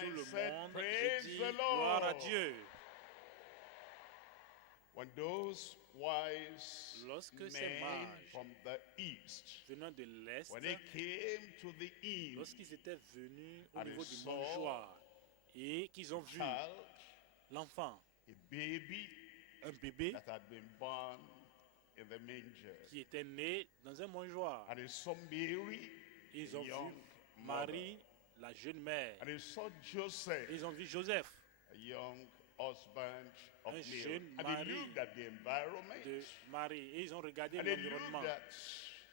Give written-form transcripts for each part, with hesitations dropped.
tout I le said, monde, je praise dis the gloire à Lord. Dieu. When those wise Lorsque ces men mages from the east, venant de l'Est, when they came to the inn lorsqu'ils étaient venus au and they niveau du saw mangeoire et qu'ils ont a vu child, l'enfant, a baby un bébé that had been born in the manger, qui était né dans un mangeoire, and they saw Mary, ils a ont vu young mother, Marie, la jeune mère, and they saw Joseph, ils ont vu Joseph, a young husband of un Mary, jeune and they mari looked at the environment, de Marie, et ils ont regardé and they l'environnement, looked at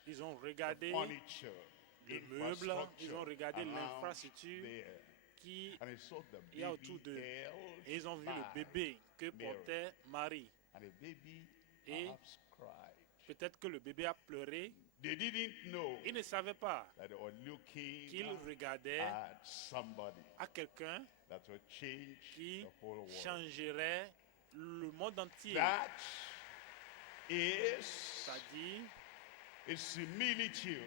ils ont the regardé furniture, le meuble, ils infrastructure ont regardé around l'infrastructure there, qui and they saw the y a autour baby d'eux, held et ils ont vu le by bébé que Mary. portait Marie, And the baby et perhaps cried. peut-être que le bébé a pleuré, They didn't know ils ne savaient pas that they were looking qu'ils regardaient at somebody à quelqu'un that will change qui the whole world. changerait le monde entier, That is c'est-à-dire a similitude,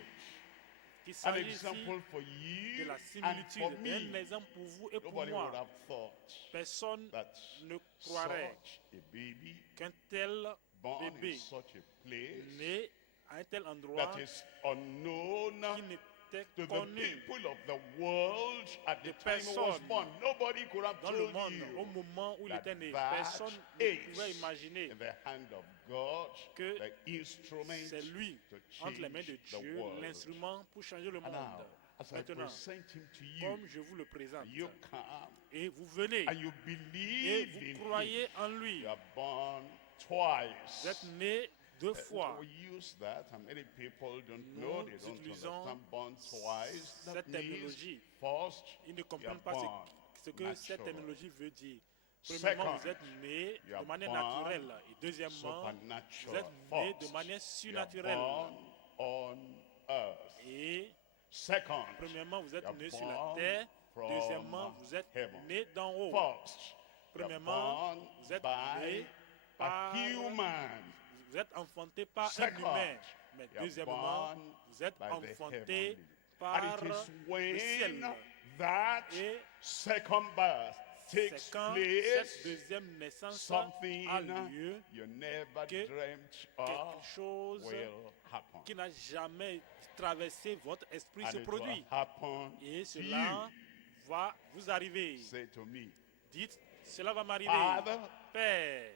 qu'il an s'agit ici example for de you la and similitude, for me. un exemple pour vous et pour Nobody would moi. have thought Personne that ne croirait such a baby qu'un tel born in bébé such a place né à un tel endroit that is unknown qui n'était to the connu people of the world at the de time he was personne born. Nobody could have dans le told monde au you moment où il that était né. that Personne ne is pouvait imaginer in the hand of God, que the instrument c'est lui, to entre les mains de change the Dieu, world. l'instrument pour changer le And monde. now, as I Maintenant, present him to you, comme je vous le présente, you come et vous venez and you et believe vous in him. croyez en lui, You are born vous twice. êtes né deux fois. We use that, and many people don't Nous know, they don't utilisons understand born twice. That cette means terminologie. first, Ils ne you are comprennent pas born ce que cette natural. terminologie veut dire. Premièrement, Second, vous êtes né you are de manière born naturelle. Et deuxièmement, vous supernatural. êtes né de First, manière you are surnaturelle. born on earth. Et Second, premièrement, vous êtes you are né sur la born terre. from Deuxièmement, vous êtes heaven. né d'en haut. First, you are Premièrement, born vous êtes by né a par... human. Vous êtes enfanté par un Second, humain. Mais you are deuxièmement, born vous êtes by the enfanté heavenly. par And it is le ciel. when that Et second birth takes c'est quand place, cette deuxième naissance something a lieu, you never que dreamt quelque of chose will happen. qui n'a jamais traversé votre esprit And se it produit. will happen Et to cela you. va vous arriver. Say to me, Dites, cela va m'arriver. Father, Père,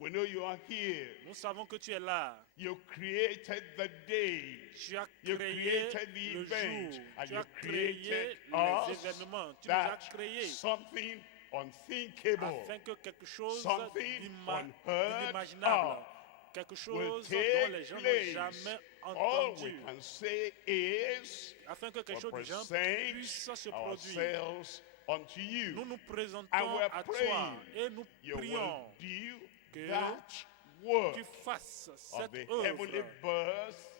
we know you are here. nous savons que tu es là. You created the day. Tu as You créé created the le event. jour. And Tu you as créé created les us événements. Tu nous as that créés something unthinkable afin que quelque chose something unheard d'imaginable, of quelque will chose dont take les gens n'ont place. jamais All we entendu, can say is afin que quelque we chose de gens present puisse se produire. ourselves unto Nous you. nous And présentons we're à toi praying et nous you prions will do que that work tu fasses of cette the œuvre heavenly birth,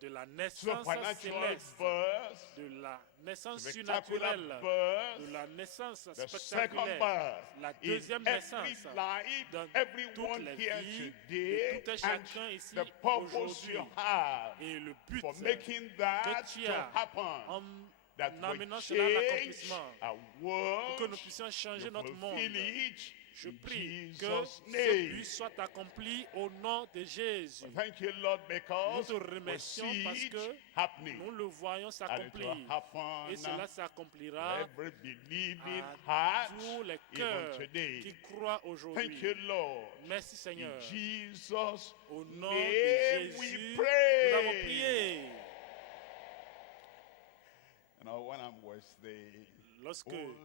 de la naissance supernatural céleste, birth, de la naissance spectacular surnaturelle, de birth, la naissance the second spectaculaire, birth la in deuxième every naissance life, dans toutes everyone les here vies today, de tout un and chacun ici the purpose aujourd'hui. you have Et le but for making that que tu to as happen, en that will amenant cela à change l'accomplissement, our pour world, que nous puissions changer you notre monde. fulfill it Je in prie que Jesus' ce name. but soit accompli au nom de Jésus. Thank you, Lord, Nous because te we remercions see parce it que happening. nous le voyons And it s'accomplir. will happen Et cela to s'accomplira every believing à heart tous les even cœurs today. qui croient Thank you, aujourd'hui. Lord. Merci In Seigneur. Jesus' Au nom name de we Jésus, pray. nous avons prié. You know, when I'm with the Lorsque old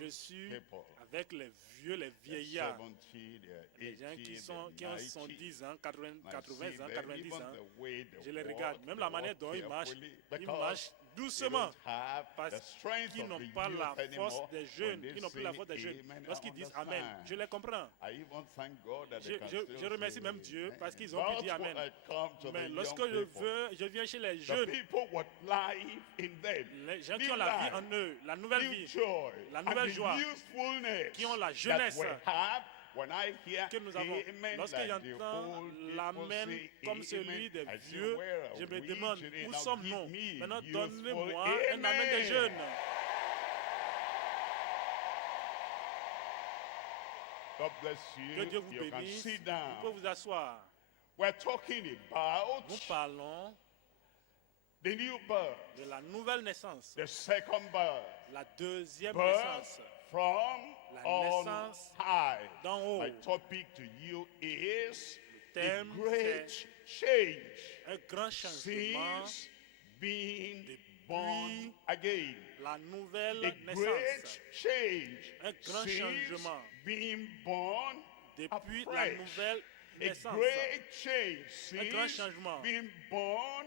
je suis people, avec les vieux, les they're vieillards, 70, they're les gens 80, qui they're ont 90, 70 ans, 80 and I 80 see ans, them, 90 even ans, the way they je les walk, regarde. Même they la manière walk dont ils marchent because they doucement. don't have the Parce strength qu'ils of n'ont the pas la youth force anymore. des When jeunes, they ils n'ont plus la say force des jeunes. amen, I Lorsqu'ils disent Amen, understand. je les comprends. I even thank God that they can Je still remercie say même Dieu amen. parce qu'ils ont pu But dire Amen. when I come to Mais the lorsque young people, je viens chez les the jeunes, people with life in them, les gens qui new ont la vie life, en eux, la nouvelle new vie, joy, la and nouvelle the joie, youthfulness qui ont la that jeunesse we have, when I hear que nous avons. amen, Lorsque like the j'entends old people l'Amen say comme celui amen, des I say, vieux, where are je me we demande today? où Now sommes-nous. give me Maintenant, youthful donnez-moi un Amen des amen. jeunes. God bless Que you. Dieu vous You can bénisse. sit Vous pouvez down. vous asseoir. We're talking about Nous parlons the new birth, de la nouvelle naissance, the second birth, la deuxième birth naissance from La on naissance high. d'en haut. My topic to you is Le a thème, great change un grand changement, since being Depuis born again. la nouvelle A great naissance. change Un grand since changement being born depuis la afresh. nouvelle A naissance. great change Un grand since changement being born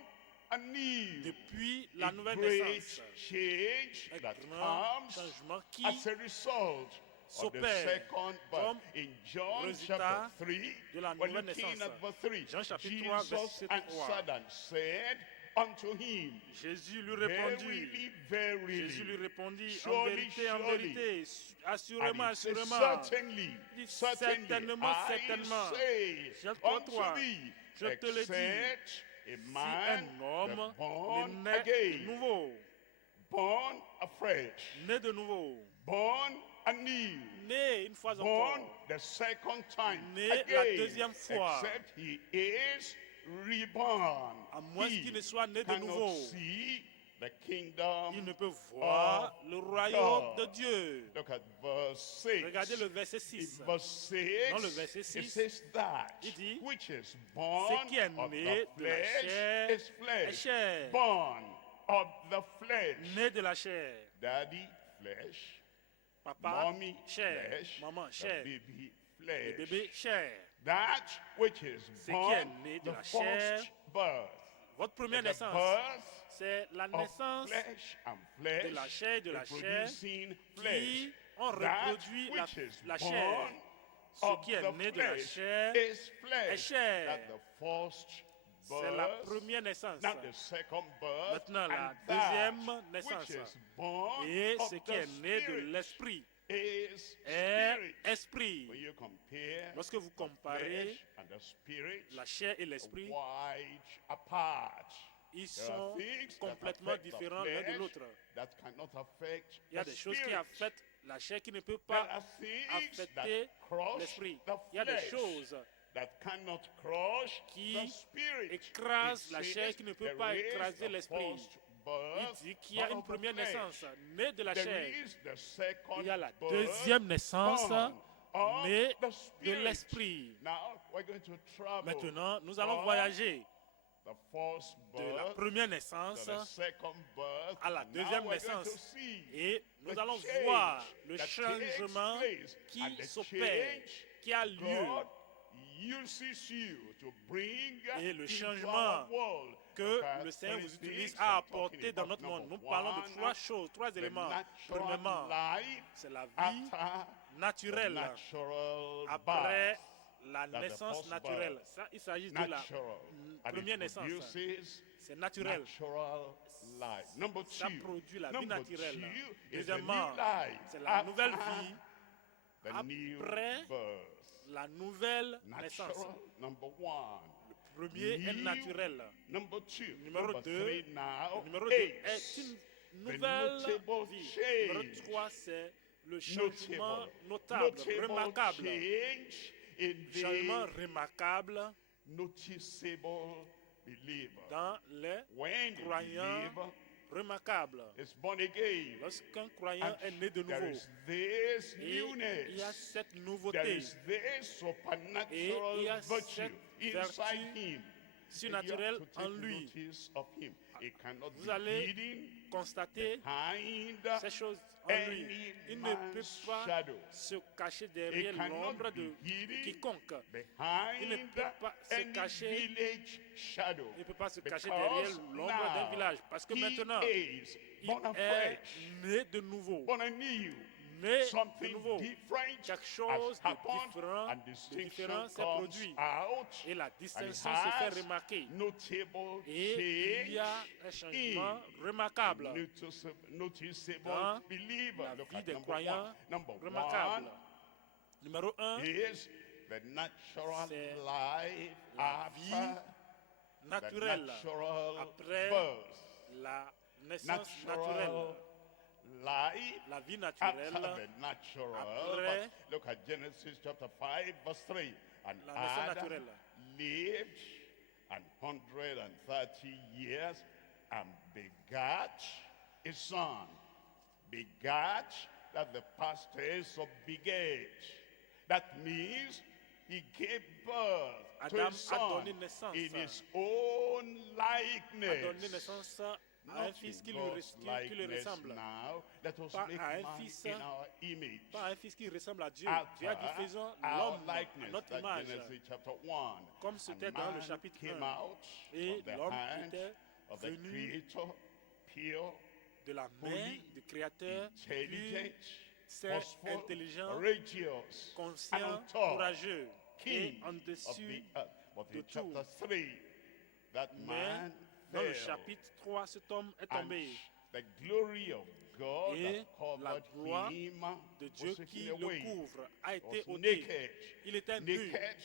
anew. depuis la A nouvelle great naissance. change Un that grand comes changement qui as a result of the s'opère second birth. comme In John résultat chapter 3, de la we're nouvelle looking naissance. at verse 3. Jean chapitre 3, Jesus verset 3. answered and said unto him, Jésus lui répondit. verily, Jésus lui répondit, en surely, vérité, en surely. vérité, And assurément, he said, assurément, certainly, Il dit, certainly, certainement, I certainement, say je te unto crois, thee, je te le dis, except a si man un homme that born ne naît de again, nouveau, born afresh, né de nouveau, born anew, né une fois born encore, the second time Né la again, deuxième fois. except he is reborn. à moins He qu'il ne soit né de cannot nouveau, see the kingdom. il ne peut voir le royaume de Dieu. Look at verse 6. Regardez le verset In 6. verse 6, Dans le verset it 6, says that il dit, which is born ce qui est of né the de la flesh chair is est flesh. chair. Born of the flesh. Né de la chair. Daddy, flesh. Papa, Mommy, chair. flesh. Maman, The chair. baby, Le flesh. bébé, chair. That which is Ce qui est born, né de the la chair, first birth. Votre première The naissance, birth c'est la of naissance flesh and de la flesh, chair et de la chair reproducing qui flesh. ont That reproduit which is la chair. born Ce of qui est the né de la flesh chair is est flesh. chair. That's the first C'est la birth. première naissance. Not the second birth. Maintenant, la and that deuxième which naissance. is born Et of ce qui the est né de spirit l'esprit is est spirit. esprit. When you compare Lorsque vous the comparez flesh and the spirit, la chair et l'esprit, wide apart. ils There are sont things that complètement affect the différents l'un de flesh l'autre. that cannot affect Il y a the des choses qui spirit. affectent la chair qui ne peut There pas are things affecter that crush l'esprit. the Il y a des flesh choses that cannot crush qui the spirit. écrasent It la says chair qui ne peut there pas is écraser the l'esprit. first Il birth, dit qu'il y a born une of the première flesh. naissance née de la There chair. is the second Il y a la birth, deuxième naissance born of née the de spirit. l'esprit. Now we're going to travel Maintenant, nous allons from voyager the first de la birth première to naissance the second birth, à la and now deuxième we're going to naissance. see Et nous the allons change voir le that takes changement place. qui And the s'opère, change qui a lieu. God uses you to bring Et le into changement our world. que Look at le Seigneur three vous utilise things à I'm talking apporter dans about. notre monde. Number Nous parlons de one, trois choses, trois the éléments. natural Premièrement, life c'est la vie after the naturelle natural après birth. la That's the naissance first naturelle. birth. Ça, il s'agit de la Natural. And première it naissance. produces C'est naturel. natural life. Number Ça two. produit la vie Number naturelle. two is the Deuxièmement, new life c'est la nouvelle after vie the new après birth. la nouvelle naissance. Natural, number one. Le premier est New, naturel. Number two. Numéro Number 2, three now le numéro 2 is est une the nouvelle notable vie. change. Numéro 3, c'est le changement Notable. notable, Notable remarquable. change in Changement the remarquable noticeable believer. dans les When the croyants believer remarquables. is born again, Lorsqu'un croyant and est né de there nouveau, is this et il y a newness. cette There nouveauté is this supernatural Et il y a virtue cette inside vertu him. surnaturelle And you have to en take lui. notice of him. He cannot Vous be allez hidden constater behind ces choses en lui. any Il ne peut man's pas shadow. se cacher He derrière cannot l'ombre be de hidden quiconque. behind Il ne peut pas se any cacher. village shadow. Il ne peut pas se cacher Because derrière l'ombre d'un now village. Parce que he maintenant, is il born est afresh, né de nouveau. born anew. Né de Something nouveau. different Quelque has chose de happened différent, and de distinction différent s'est comes produit. out. Et la And it distinction se fait has remarquer. notable Et il y a un change changement remarquable noticeable dans believer. la Look vie at des number croyants one. Number remarquable. one Numéro 1, is the natural c'est life la after the naturelle natural après birth. la naissance naturelle. Natural life la vie after naturelle, the natural. après Look at Genesis chapter 5 verse 3. And la naissance Adam naturelle. lived 130 years and begat a son. Begat, that the past tense of beget. That means he gave birth to Adam a son a donné naissance. in his own A donné likeness. naissance à un Not fils in qui God's lui likeness ressemble. now. Let us Pas make à un man fils, in our image. Pas un fils qui ressemble à Dieu. After Dieu a dit faisons our l'homme à likeness, notre that's image. Genesis chapter 1. Comme c'était And dans le man chapitre came 1. out Et of the l'homme hand était of the venu Creator, pure, de la main holy, du Créateur, intelligent, puis c'est forceful, intelligent, courageous, and conscient, on top, courageux et king en of the dessus. earth. But in de tout. chapter 3, that Mais man dans le fell, chapitre 3, cet homme est and tombé. the glory of God Et that la covered gloire him de was Dieu taken qui le away. couvre a été Was ôté. naked, Il était nu, naked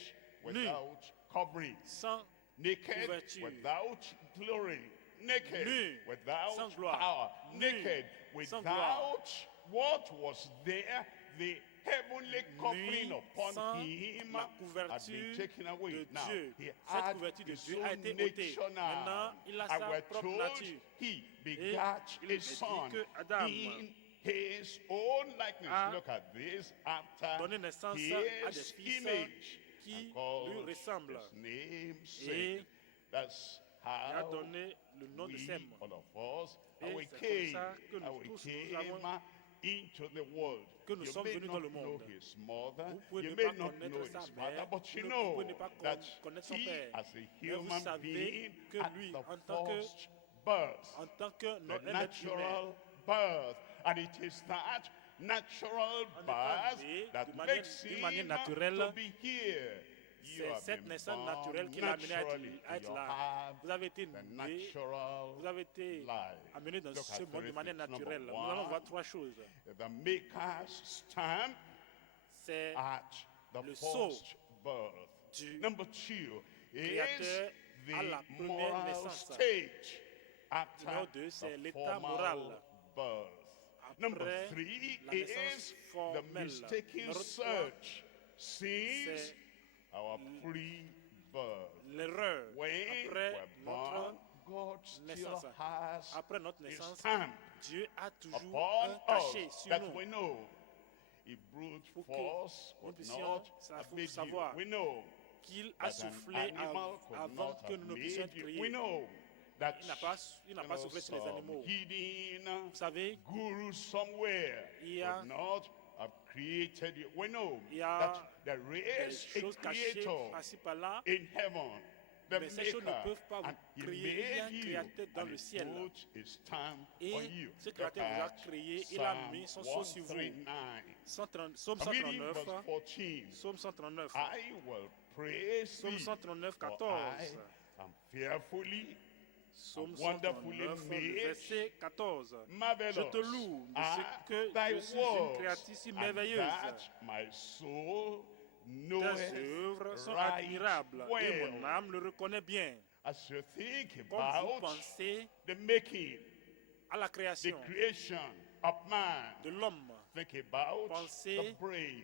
without covering, sans naked couverture. without glory, naked Nu, without sans gloire. power, Nu, naked sans without what was there, the heavenly covering Nu, upon sans him la had been couverture taken away. de Now, Dieu. he Cette had couverture de his Dieu a own été ôtée. nature now. Maintenant, il a And sa we're propre told nature. he begat il a est dit son que Adam in his own likeness. a Look at this, after donné naissance à des his fils image. qui And called lui ressemblent. his namesake. Et That's il a how donné le nom de we, Sem. all of us, Et how we c'est came, comme ça que nous how we tous, nous came avons- into the world. que nous You sommes may venus not dans le know monde. his mother, Vous pouvez you ne may pas not connaître know sa his mère, mother, but you vous know pouvez ne pas that connaître son he, père. as a Mais vous human savez being, que at lui, the en tant que- first birth, En tant que the un être humain, natural birth, and it is that natural On est birth né that d'une manière- makes d'une manière him naturelle. to be here. You c'est have cette been naissance born naturelle qui l'a amené naturally. à être You là. have Vous avez été the né, natural vous avez été life. amené dans Look at ce monde de three manière things. Number naturelle. Nous allons one, voir trois choses. the maker's stamp C'est at the le sceau first birth. du Number two is Créateur à la the première moral naissance. stage after Numéro deux, c'est the l'état formal moral. birth. Number Après three la naissance is the formelle. mistaken Numéro trois, search since c'est our pre-birth. l'erreur. When Après we're notre born, God still naissance. has Après notre a naissance, stamp Dieu a toujours upon un cachet us sur that nous. we know. If brute Pour que force nous would puissions not have made you, savoir we know qu'il a that an soufflé animal could avant not que have nous ne puissions made être you. créés. We know that Il n'a pas soufflé sur les some animaux. hidden Vous savez, guru somewhere il y a- would not have created you. We know il y a that there des is a choses cachées creator par-ci par-là, in heaven, the mais ces choses ne maker, peuvent pas and vous he créer. Il y a un made you, créateur dans and le he ciel. put his stamp Et on you. ce Look créateur vous a at créé, il a Psalm mis son sceau sur vous. 139. Psaume I'm reading 139. verse 14. Psaume 139. I will praise Psaume thee, 139, for 14. I am fearfully Psaume wonderfully 139, made, verset 14. marvelous Je te loue de are ce que thy je suis une works, créature si and merveilleuse. that my soul Tes knoweth œuvres sont right admirables et well. mon âme le reconnaît bien. As you think Comme vous about pensez the making, à la the création creation of man, de l'homme, think about Pensez the brain.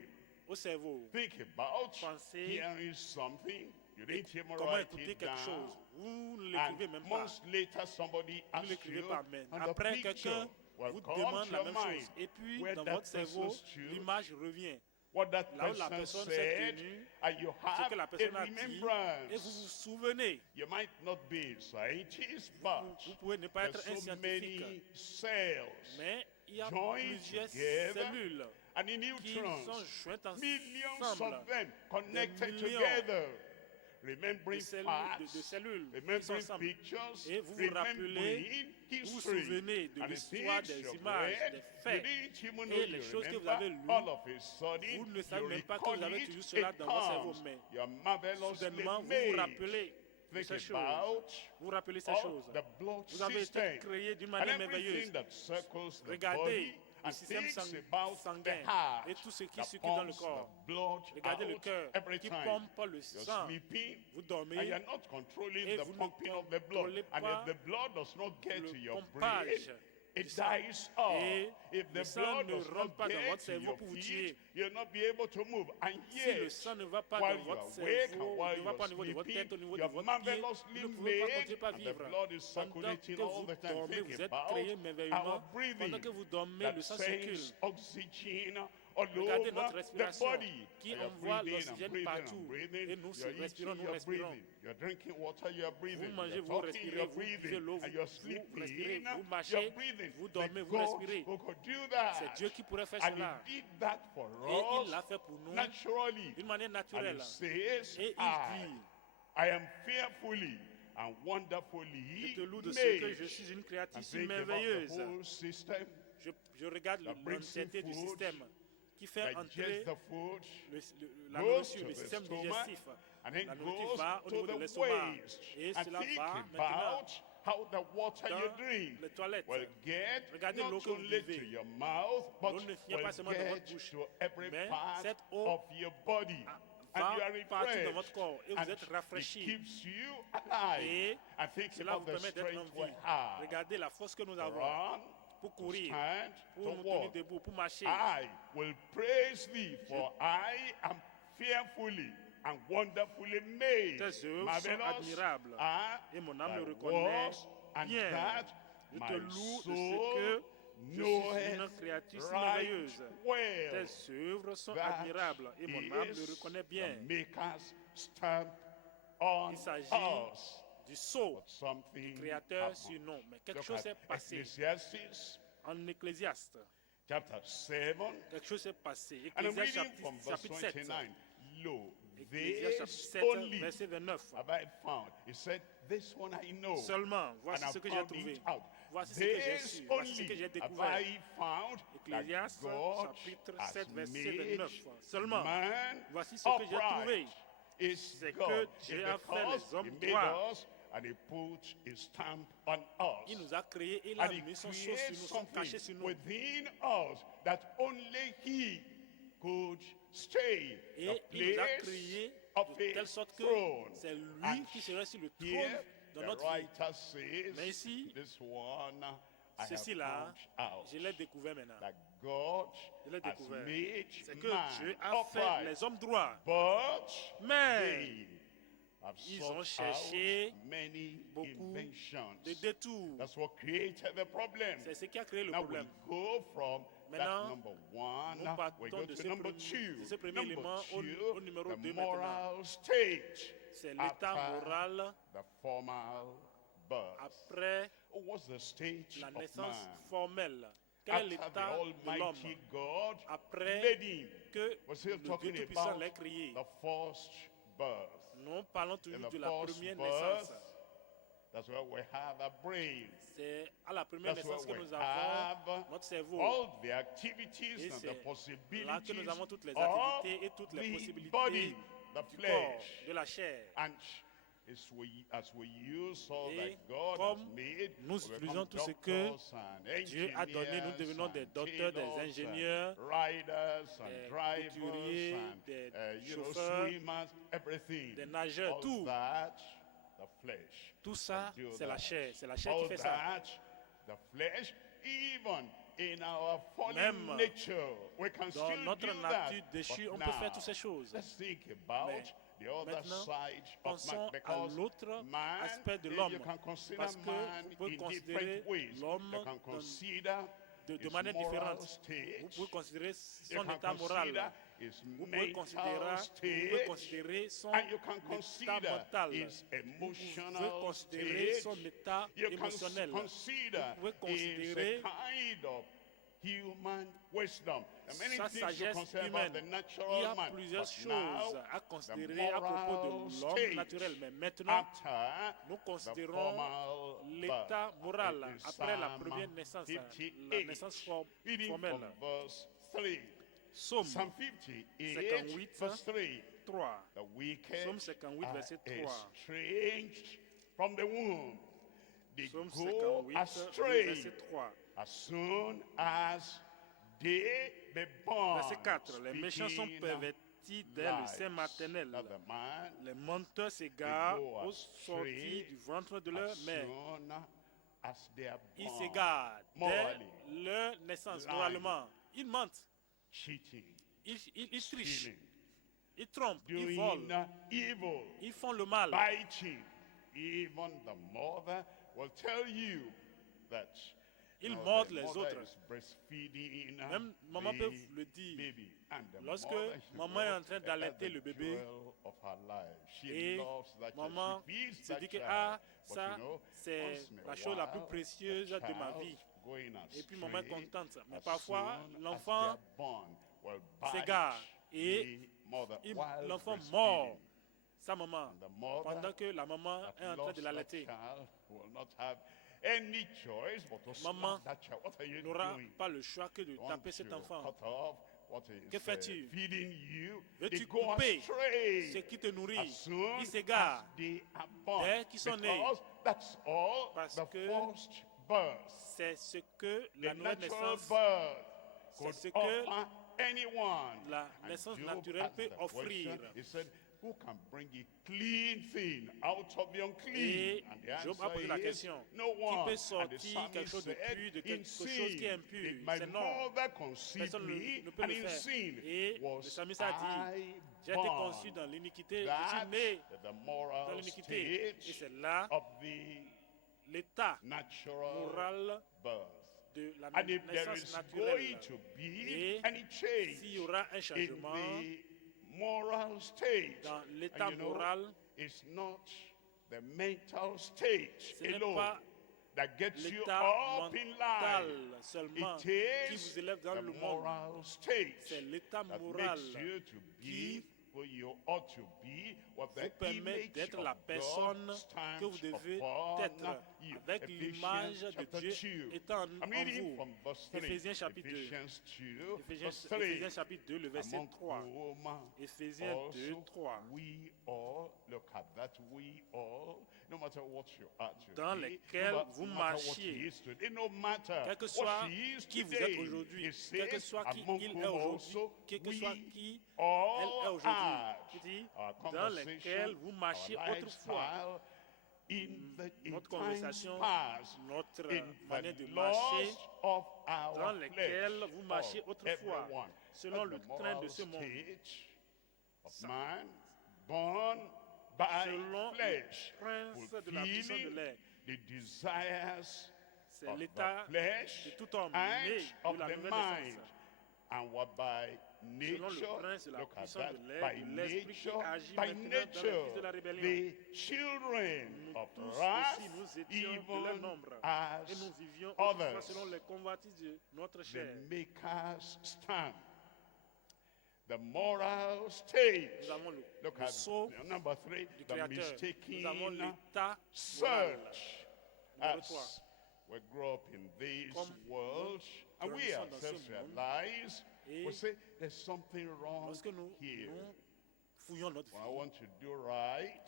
au cerveau, Think about Pensez hearing something. You didn't even comment write écouter it quelque down. chose. Vous ne And l'écrivez même pas. months later, somebody Vous ne asks l'écrivez you, pas, mais and the après picture quelqu'un will vous come demande to la your même mind. chose. Et puis, Where dans that votre cerveau, person stood, l'image revient. what that Là où la person personne s'est said, tenue, and you Ce have que la a personne a dit, et vous remembrance. vous souvenez. You might not be a scientist, Vous but pouvez ne pas être un there's so scientifique, many cells mais il y a joined plusieurs together cellules and the qui sont neutrons, jointes millions ensemble. of them connected millions together, De remembering cellules, facts, de cellules qui sont remembering ensemble. pictures, Et vous vous rappelez, remembering vous vous history, souvenez de and the l'histoire, things des you've images, read, des faits, you didn't even et know les you choses que vous remember. avez lues. All of a sudden, Vous ne savez you même pas que recall vous avez it, toujours cela it dans votre cerveau, comes. mais You're marvelously soudainement vous vous made. rappelez de Think ces choses. about Vous vous rappelez ces all choses. the blood Vous avez été system créé d'une and manière everything merveilleuse. that circles the Regardez body le and système thinks about the sanguin heart et tout ce qui that circule dans le pumps corps. the blood Regardez le out cœur every qui time. pompe le You're sang. sleeping Vous and dormez, you're not controlling et the vous ne pumping of the blood. contrôlez And pas if the blood does not get to le your brain, pompage it du sang. dies off. Et If le the sang blood ne does rentre not pas dans get votre to cerveau your pour vous feet, tuer. you'll not be able to move. And Si le yet, sang ne va pas while dans you are votre awake cerveau, and while ne va you pas au are niveau de votre sleeping, tête, au niveau de you're votre pied, marvelously vous ne pouvez pas made, continuer à and the vivre. blood is Pendant circulating que all vous the time. dormez, Think vous êtes about créé our merveilleusement. breathing Pendant que vous dormez, that le sang circule. sends oxygen all Regardez over notre the respiration body. qui And you're envoie breathing and l'oxygène breathing partout. and breathing. Et nous You're respirons, eating, nous you're respirons. breathing. You're drinking water, you're breathing. Vous mangez, You're vous talking, respirez, you're vous buvez breathing. l'eau, And you're vous respirez, sleeping, vous you're marchez, breathing. vous dormez, The vous God respirez. who could do that. C'est Dieu qui pourrait faire And cela. he did that for Et il us l'a fait pour nous naturally. d'une manière And naturelle. he says, Et il dit, I am fearfully and je wonderfully te loue de ce made. que je suis une And créature si think about the merveilleuse. whole system Je regarde that brings l'entièreté du food, système qui fait that entrer gets the food, la goes nourriture, to le the système stomach, digestif. and then La nourriture goes va au to niveau de the l'estomac. waste. Et And cela think va maintenant about how the water you dans drink les toilettes. will get Regardez l'eau not que vous only to buvez. your mouth, but L'eau ne vient pas seulement dans will votre get bouche, to every mais part cette eau of your body. And va you are partout dans refreshed. votre corps et vous And êtes it rafraîchi. keeps you alive. Et And think cela vous about the permet d'être en strength we vie. have. Regardez la force que nous To avons run, pour to courir, stand, pour to nous tenir walk. debout, pour marcher. I will praise thee, for I am fearfully and wonderfully made. Tes œuvres sont Marvelous admirables, are et mon âme thy le reconnaît works, and bien. that Je te my loue de soul ce que je suis une knoweth créature si right merveilleuse. well. Tes œuvres sont That admirables et mon âme le is reconnaît bien. the maker's stamp on Il s'agit us. du sceau But something créateur happened. sur nous. Mais quelque Look chose at s'est passé Ecclesiastes en Ecclésiaste. chapter 7. Quelque chose s'est passé. And I'm Ecclésiaste reading from verse chapitre 7. 29. Lo, Ecclésiaste chapitre this 7, only verset 29. have I found. He said, this one I know. Seulement, voici and ce I que j'ai found trouvé. it out. Voici ce que j'ai This su. Voici ce only que j'ai have découvert. I found that Ecclésiaste God chapitre has 7, verset made 29. Seulement, man voici ce que j'ai trouvé. upright. Is C'est que God. Dieu It's a fait because les hommes he made droits. us and he put his stamp on us. Il nous a créés et il a And he mis son sceau sur creates nous, son something cachet sur nous. within us that only he could stay. Et The il nous a place créés of de telle his sorte que throne. c'est lui And qui serait sur le trône here, de the notre vie. writer says, Mais ici, this one I have ceci-là, found out. je l'ai découvert maintenant. That God Je l'ai has découvert. made C'est que man Dieu a fait upright, les hommes droits. but Mais they have ils sought ont cherché out many beaucoup inventions. de détours. That's what created the problem. C'est ce qui a créé le Now we problème. go from that Maintenant, number one, nous we partons go de to ce number premier- two. de ce premier Number élément au two, numéro the 2 moral state C'est l'état after moral the formal birth. après What's the state la of naissance man? formelle. Quel est After the l'état de l'homme Almighty God après made him. que We're still le Dieu talking Tout-Puissant about l'ait créé? the first birth. Nous parlons In toujours the de la first première birth, naissance. that's where we have a brain. C'est à la première That's naissance que where nous we avons have notre cerveau. all the activities Et and the c'est là que nous possibilities avons toutes les of activités et toutes les the possibilités body, the du corps, flesh. de la chair. And as we use all Et that God has comme made, nous we utilisons become tout ce que doctors and Dieu a donné, nous devenons des engineers docteurs, des and tailors ingénieurs, and riders and des drivers couturiers, and des you know, chauffeurs, swimmers, everything. des nageurs, All tout. that, the flesh. Tout ça, can do c'est la that. chair. C'est la chair All qui fait ça. that, the flesh, even in our fallen Même nature, we can Dans still notre do nature that. déchue, But on peut faire now, toutes ces choses. let's think about Mais the other maintenant, side of pensons man, à because l'autre man, aspect de you l'homme. can consider Parce que man vous pouvez in considérer different ways. l'homme You can consider de his manière moral différente. state. Vous pouvez considérer You son can état moral. consider his Vous pouvez mental state. considérer son And you can état consider mental. his Vous pouvez emotional considérer state. son état You can émotionnel. consider Vous pouvez his considérer kind of human wisdom. There are many sa things you sagesse consider humaine. about the Il y natural a man. plusieurs But choses now, à considérer à propos moral de l'homme state naturel. Mais maintenant, after nous the considérons formal l'état birth. moral It is après la Psalm première naissance, la 58, naissance reading formelle. from verse 3. Psaume Psalm 58, 58, verse 3. 3. The wicked Psaume 58, are verset 3. estranged from the womb. They Psaume go 58, astray verset 3. as soon as they be born. Verset 4. Les méchants sont speaking pervertis dès le sein lies. maternel. That the man Les menteurs s'égarent They go au astray sortir du ventre de leur as mère. soon as they are Ils born, s'égarent dès morally, leur naissance, lying, moralement. Ils mentent, cheating, ils trichent, stealing, ils trompent, ils doing volent, evil, ils font le mal. biting. Even the mother will tell you that Ils the mordent les mother autres. is breastfeeding Même maman the peut le dire. baby, and the Lorsque mother, maman est en train that's d'allaiter the le bébé, jewel of her life. She et loves that child. maman She feeds se that dit que child. ah, But ça you know, c'est once in a la chose la plus while, précieuse the de ma child vie. going Et puis maman est astray, contente. Mais as parfois, soon as l'enfant they are born, will bite s'égare et the mother while l'enfant breastfeeding. mord sa maman And the mother pendant que la maman that est en train loves de that l'allaiter. child will not have any choice but to Maman slap that child. What are you n'aura doing? pas le choix que de Want taper cet to enfant. cut off what is Que fais-tu? feeding you? Veux-tu They go couper astray ce qui te nourrit? as soon Ils as s'égarent they are born. dès qu'ils sont nés. Because that's all Parce the que first birth. c'est ce que la The nouvelle natural naissance, birth could ce que offer anyone. la And naissance Job naturelle asked peut the offrir. question, he said, who can bring a clean thing out of the unclean? Et And the Job a answer posé la is, question. no Qui one. peut And the sortir quelque psalmist chose de said, pur, de in quelque chose qui est sin impur? did my C'est non. mother conceive Personne me, ne peut and le in faire. sin Et le was psalmiste a dit, I j'ai été born. conçu dans l'iniquité, je suis That né is the dans moral l'iniquité. Et stage c'est là of the l'état natural moral birth. de la And if there naissance is naturelle. going to be Et any change s'il y aura un in changement the moral stage, dans and l'état you know, moral, it's not the mental stage ce n'est alone pas that gets you l'état up in mental life. seulement It qui is vous élève dans the le monde. moral stage C'est l'état that moral makes you to be qui who you ought to be, what the vous permet image d'être of la personne God que vous stands devez upon être, you. avec l'image Ephesians de chapter Dieu 2. étant I'm en reading vous. from verse 3. Éphésiens chapitre 2. Ephesians 2, verse 3. Éphésiens chapitre 2, le verset Among 3. whom Éphésiens 2, also 3. we all, look at that, we all, no matter what you are Dans today, lesquels no vous matter what marchiez, he is today, no matter quel que what soit she is qui vous today, êtes aujourd'hui, it quel que says, soit qui among il whom est aujourd'hui, also quel que we soit qui all elle est aujourd'hui, had il dit, our dans lesquels vous conversation, marchiez our autrefois, lifestyle, in notre times conversation, past, notre in manière the de marcher, laws of our dans lesquels flesh, vous marchiez of autrefois, everyone. selon That's le the train de moral ce monde, stage of man, born by selon flesh, le prince de la puissance de fulfilling l'air. the desires C'est of l'état the flesh de tout homme and né of de la the nouvelle mind, naissance. and what by Selon le nature, prince de la look at puissance that, de l'air, by de l'esprit qui nature, agit by maintenant dans les nature, fils de la rébellion. the children Nous of tous wrath, aussi, nous étions de leur even nombre. Et as nous vivions autrefois others. selon les convoitises de notre chair. The maker's stand. The moral stage. Nous avons Look le at sceau number 3, du the Créateur. mistaken Nous avons l'état moral. search. Numéro 3. As we grow up in this Comme world, and we grandissons dans ce ourselves monde, realize, et we say, there's something wrong Lorsque nous here. fouillons notre When I vie, want to do right,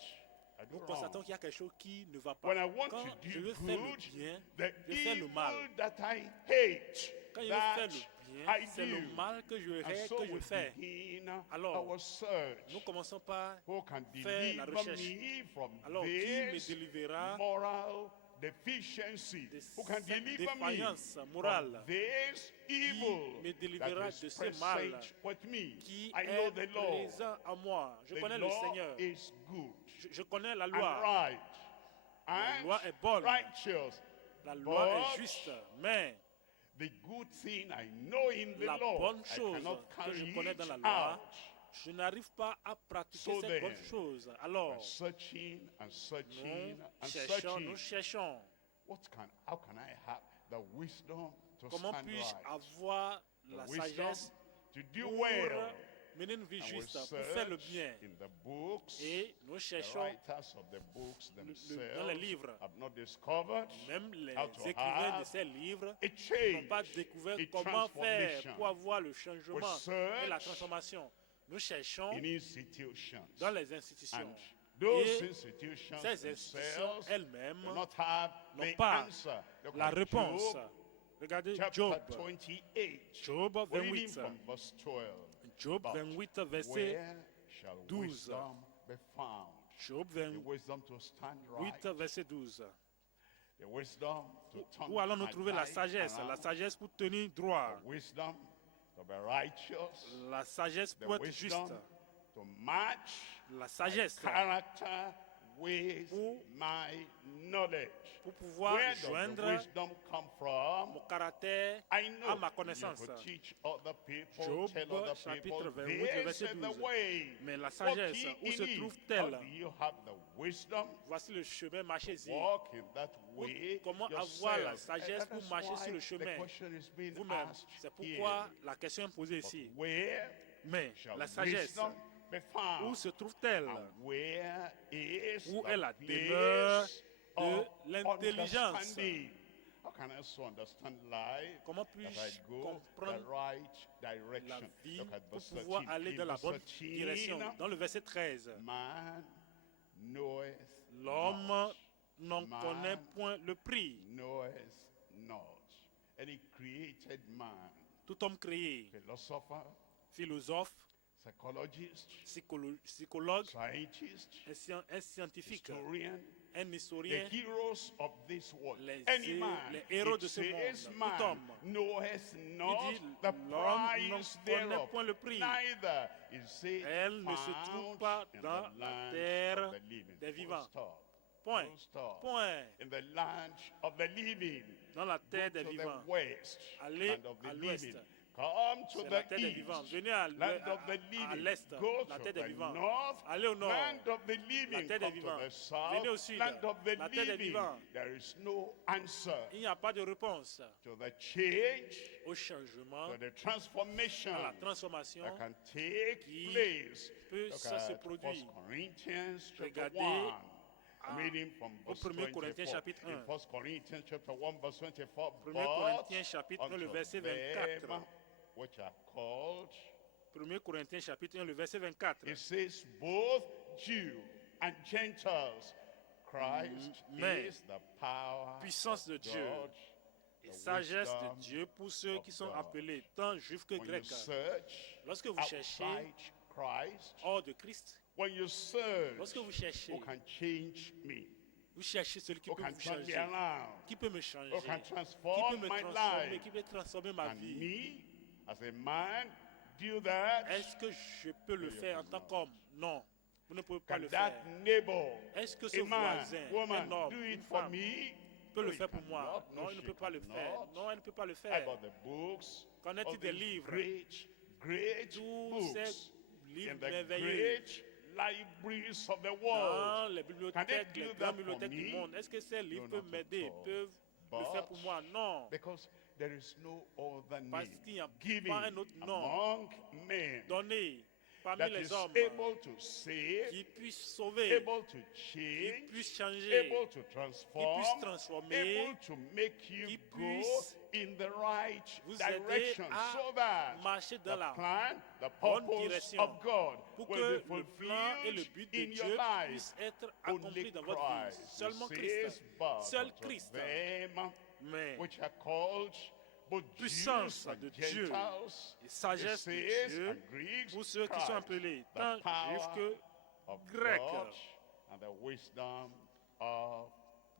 I do nous wrong. constatons qu'il y a quelque chose qui ne va pas. When I want Quand to je do veux faire le good, bien, the je fais le mal. evil that I hate, Quand je veux faire that le bien, I c'est le do. mal que je And hais, so que je we fais. begin Alors, our search. Nous commençons par Who can faire la deliver recherche. me from Alors, qui me this délivrera moral deficiency? de Who can cette deliver me défaillance from morale? this evil me délivrera that de is ce mal present with me? qui I know est the law. présent à moi. Je The connais le law Seigneur. is good Je connais la and loi. right La and loi est bonne. righteous. La loi est But juste. Mais the good thing I know in the la law, bonne I chose cannot que carry je connais it dans la loi, out. je n'arrive pas à pratiquer So cette then, bonne chose. We're Alors, searching and searching nous and cherchons, searching. nous cherchons. How can I have the wisdom to Comment stand puis-je right? avoir The la wisdom sagesse to do pour well. mener une vie And we juste, pour faire le search bien? in the books. Et nous The cherchons, writers of the books dans les themselves livres, have not discovered même les how to écrivains de have ces livres a n'ont change, pas découvert a comment faire transformation pour avoir le changement We et la search transformation. Nous cherchons in institutions. dans les institutions. And those Et institutions ces institutions themselves elles-mêmes do not have n'ont the pas answer. Look la at réponse. Job, Regardez chapter Job. 28. Job We're reading 28. from verse 12. Job But 28, verset where shall 12. wisdom be found? Job The wisdom to stand right, 28, verset 12. The wisdom to turn Où allons-nous my trouver la life sagesse? La around. sagesse pour tenir droit. The wisdom to be righteous. La sagesse The pour être wisdom juste. to match La my sagesse character with pour- my knowledge. pour pouvoir Where does the joindre wisdom come from? mon caractère I know à ma you connaissance. could teach other people, Job, tell other chapitre people, 28, le this verset is the 12. way. Mais la Walk sagesse, ye où in se it. trouve-t-elle? How do you have the wisdom? Voici le chemin, marchez-y. Walk in that way Comment yourself. avoir la And sagesse pour that is marcher sur why le the chemin question is being vous-même? asked C'est pourquoi here. la question est posée But ici. where Mais shall la sagesse, wisdom be found? où se trouve-t-elle? And where is Où the est la demeure place de of l'intelligence? understanding? How can I so understand life Comment that I puis-je go the comprendre right la direction? vie Look at pour verse pouvoir 13. aller In dans la verse bonne 13, direction? Dans le verset 13, man knoweth l'homme not. n'en Man connaît point le prix. knoweth not. And he created man. Tout homme créé, Philosopher, philosophe, psychologist, psychologue, scientist, un scientifique, historian, un the historien, heroes of this world. les Any man, héros it de ce says monde, man tout homme. knoweth Il not dit, the l'homme price n'en thereof, connaît point le prix. neither is it Elle ne se trouve found pas in dans the la land terre of the living. des Full vivants. stop. Point. Full stop. Point. In the land of the living. Dans la Go terre des to the vivants. west, Allez land of the à l'ouest. living. Come to C'est la the terre des vivants. east, Venez land of the à living. l'est, Go la to terre des the vivants. north, Allez au nord, land of the la living. terre des Come to vivants. the south, Venez au sud, land of the la terre des living. vivants. There is no answer Il n'y a pas de réponse to the change, au changement, to the transformation à la transformation that can take qui place. peut Look se at produire. 1 Corinthians chapter Regardez 1. I'm reading from au verse 1 Corinthiens 24. chapitre In 1. 1 Corinthians chapter 1 verse 24. 1 But Corinthiens chapitre 1, le unto verset them 24. which are called, 1 Corinthiens chapitre 1, le verset 24. it says, both Jew and Gentiles, Christ Mais is the power puissance de of Dieu God, et the sagesse wisdom de Dieu pour ceux of qui sont God. appelés tant juifs que When you grecs. search Lorsque vous cherchez outside Christ, hors de Christ, when you search, lorsque vous cherchez, who can change me, vous cherchez celui qui who peut can vous turn me changer, around, qui peut me changer, who can qui peut transform me my transformer, life, qui peut transformer ma and vie. me, as a man, do that. Est-ce que je peux le you faire en tant cannot. qu'homme? Non, vous ne pouvez pas Can le that faire. neighbor, Est-ce que ce a man, voisin, woman, un homme, do it une for femme, me? peut No, le he faire pour moi? cannot. Non, No, il ne she peut pas le faire. cannot. Non, elle ne peut pas le I faire. got the books, Qu'en est-il all des these livres? great Tous books ces livres in the merveilleux great libraries of the world. dans les Can bibliothèques, they les do grandes that for bibliothèques du me? monde. Est-ce que ces livres No, peuvent not m'aider, at all. peuvent le faire pour moi? Non, Because there is no other parce name qu'il n'y a given pas un autre nom among men donné parmi that les is hommes able to save, qui puisse sauver, able to qui change, puisse changer, able to transform, transformer, able to make you qui go puisse in the right vous direction, aider à so that marcher dans the la plan, the bonne purpose direction, of God pour will que be le plan et le fulfilled but de in your Dieu life. puissent être Only accomplis dans votre vie. Christ. Seulement It Christ. says, but Seul unto Christ. them Mais which are called both puissance Jews and de Dieu Gentiles, et sagesse de Greeks Dieu and Greeks, pour ceux qui sont Christ, appelés the tant juifs power que of grecs. God and the wisdom of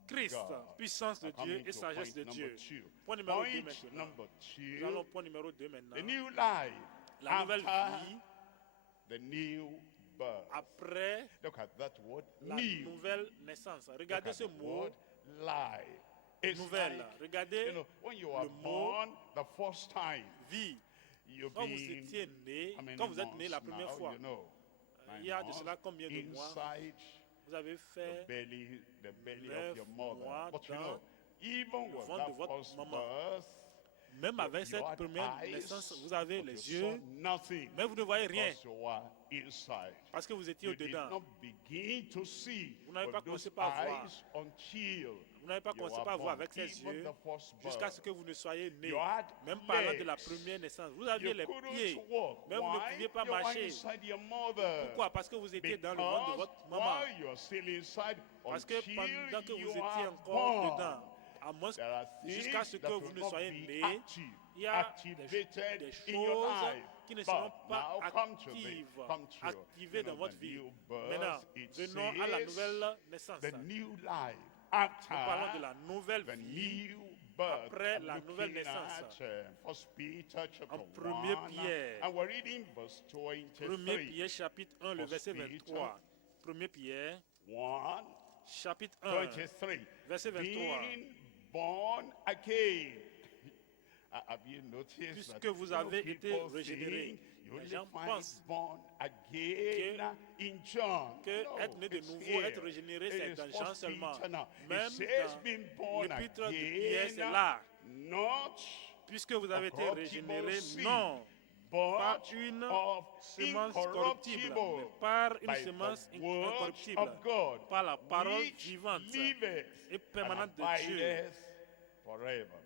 Christ, God. puissance de Now Dieu coming et to sagesse de point Dieu. number two. Point numéro 2 Point maintenant. number Nous allons au two, point numéro 2 maintenant. the new life La nouvelle after vie the new birth. après Look at that word, la new. nouvelle naissance. Look Regardez at ce the mot word, life. It's nouvelle. like, Regardez you know, when you are le mot born the first time, vie. you've Quand vous been, étiez né, how many quand vous êtes né la months première now, fois, you know, il y a de 9 cela combien de mois inside vous avez the fait belly neuf of your mother. mois But you dans know, even le with ventre de that votre first maman. birth, Même avec you cette had première eyes, naissance, vous avez but les you saw yeux, nothing mais vous ne voyez rien because you were inside. parce que vous étiez You did au-dedans. not begin to see Vous n'avez with pas those commencé par voir. eyes until Vous n'avez pas you commencé were par voir born. avec ses Even yeux the first jusqu'à birth. ce que vous ne soyez né. You had Même parlant de la legs. première naissance, vous aviez You les couldn't pieds, walk. mais vous ne Why? pouviez pas You were marcher. inside your mother. Pourquoi? Parce que vous étiez dans le ventre de Because votre maman. while you're still inside, Parce que until pendant que vous you étiez are encore born, dedans, à moins there are jusqu'à things ce que that vous will ne not soyez be né, active, il y a activated des in your choses life. qui ne But seront pas now come to activées you dans know, votre the vie. new birth, Maintenant, it venons à la says nouvelle naissance. the new life after Nous parlons de la nouvelle the vie new birth. après I'm la nouvelle looking naissance. at 1 Peter chapter En 1er 1, Pierre. and we're reading verse 1 23. Pierre chapitre 1, le verset 23. 1 Pierre 1, chapitre 1, 23. verset 23. Being born again. Have you noticed Puisque that vous avez été people régénérés, think you les only gens find pensent born again in John? que No, être né de it's nouveau, here. être régénéré, It c'est is dans Jean 1 seulement. Peter now. Même It says dans being born l'épître de Pierre, c'est again, là. not Puisque vous avez été régénérés, seed, non, pas but une of semence corruptible, incorruptible, mais par une by semence the word incorruptible, of God, par la parole which vivante liveth et permanente and de Dieu, abideth forever.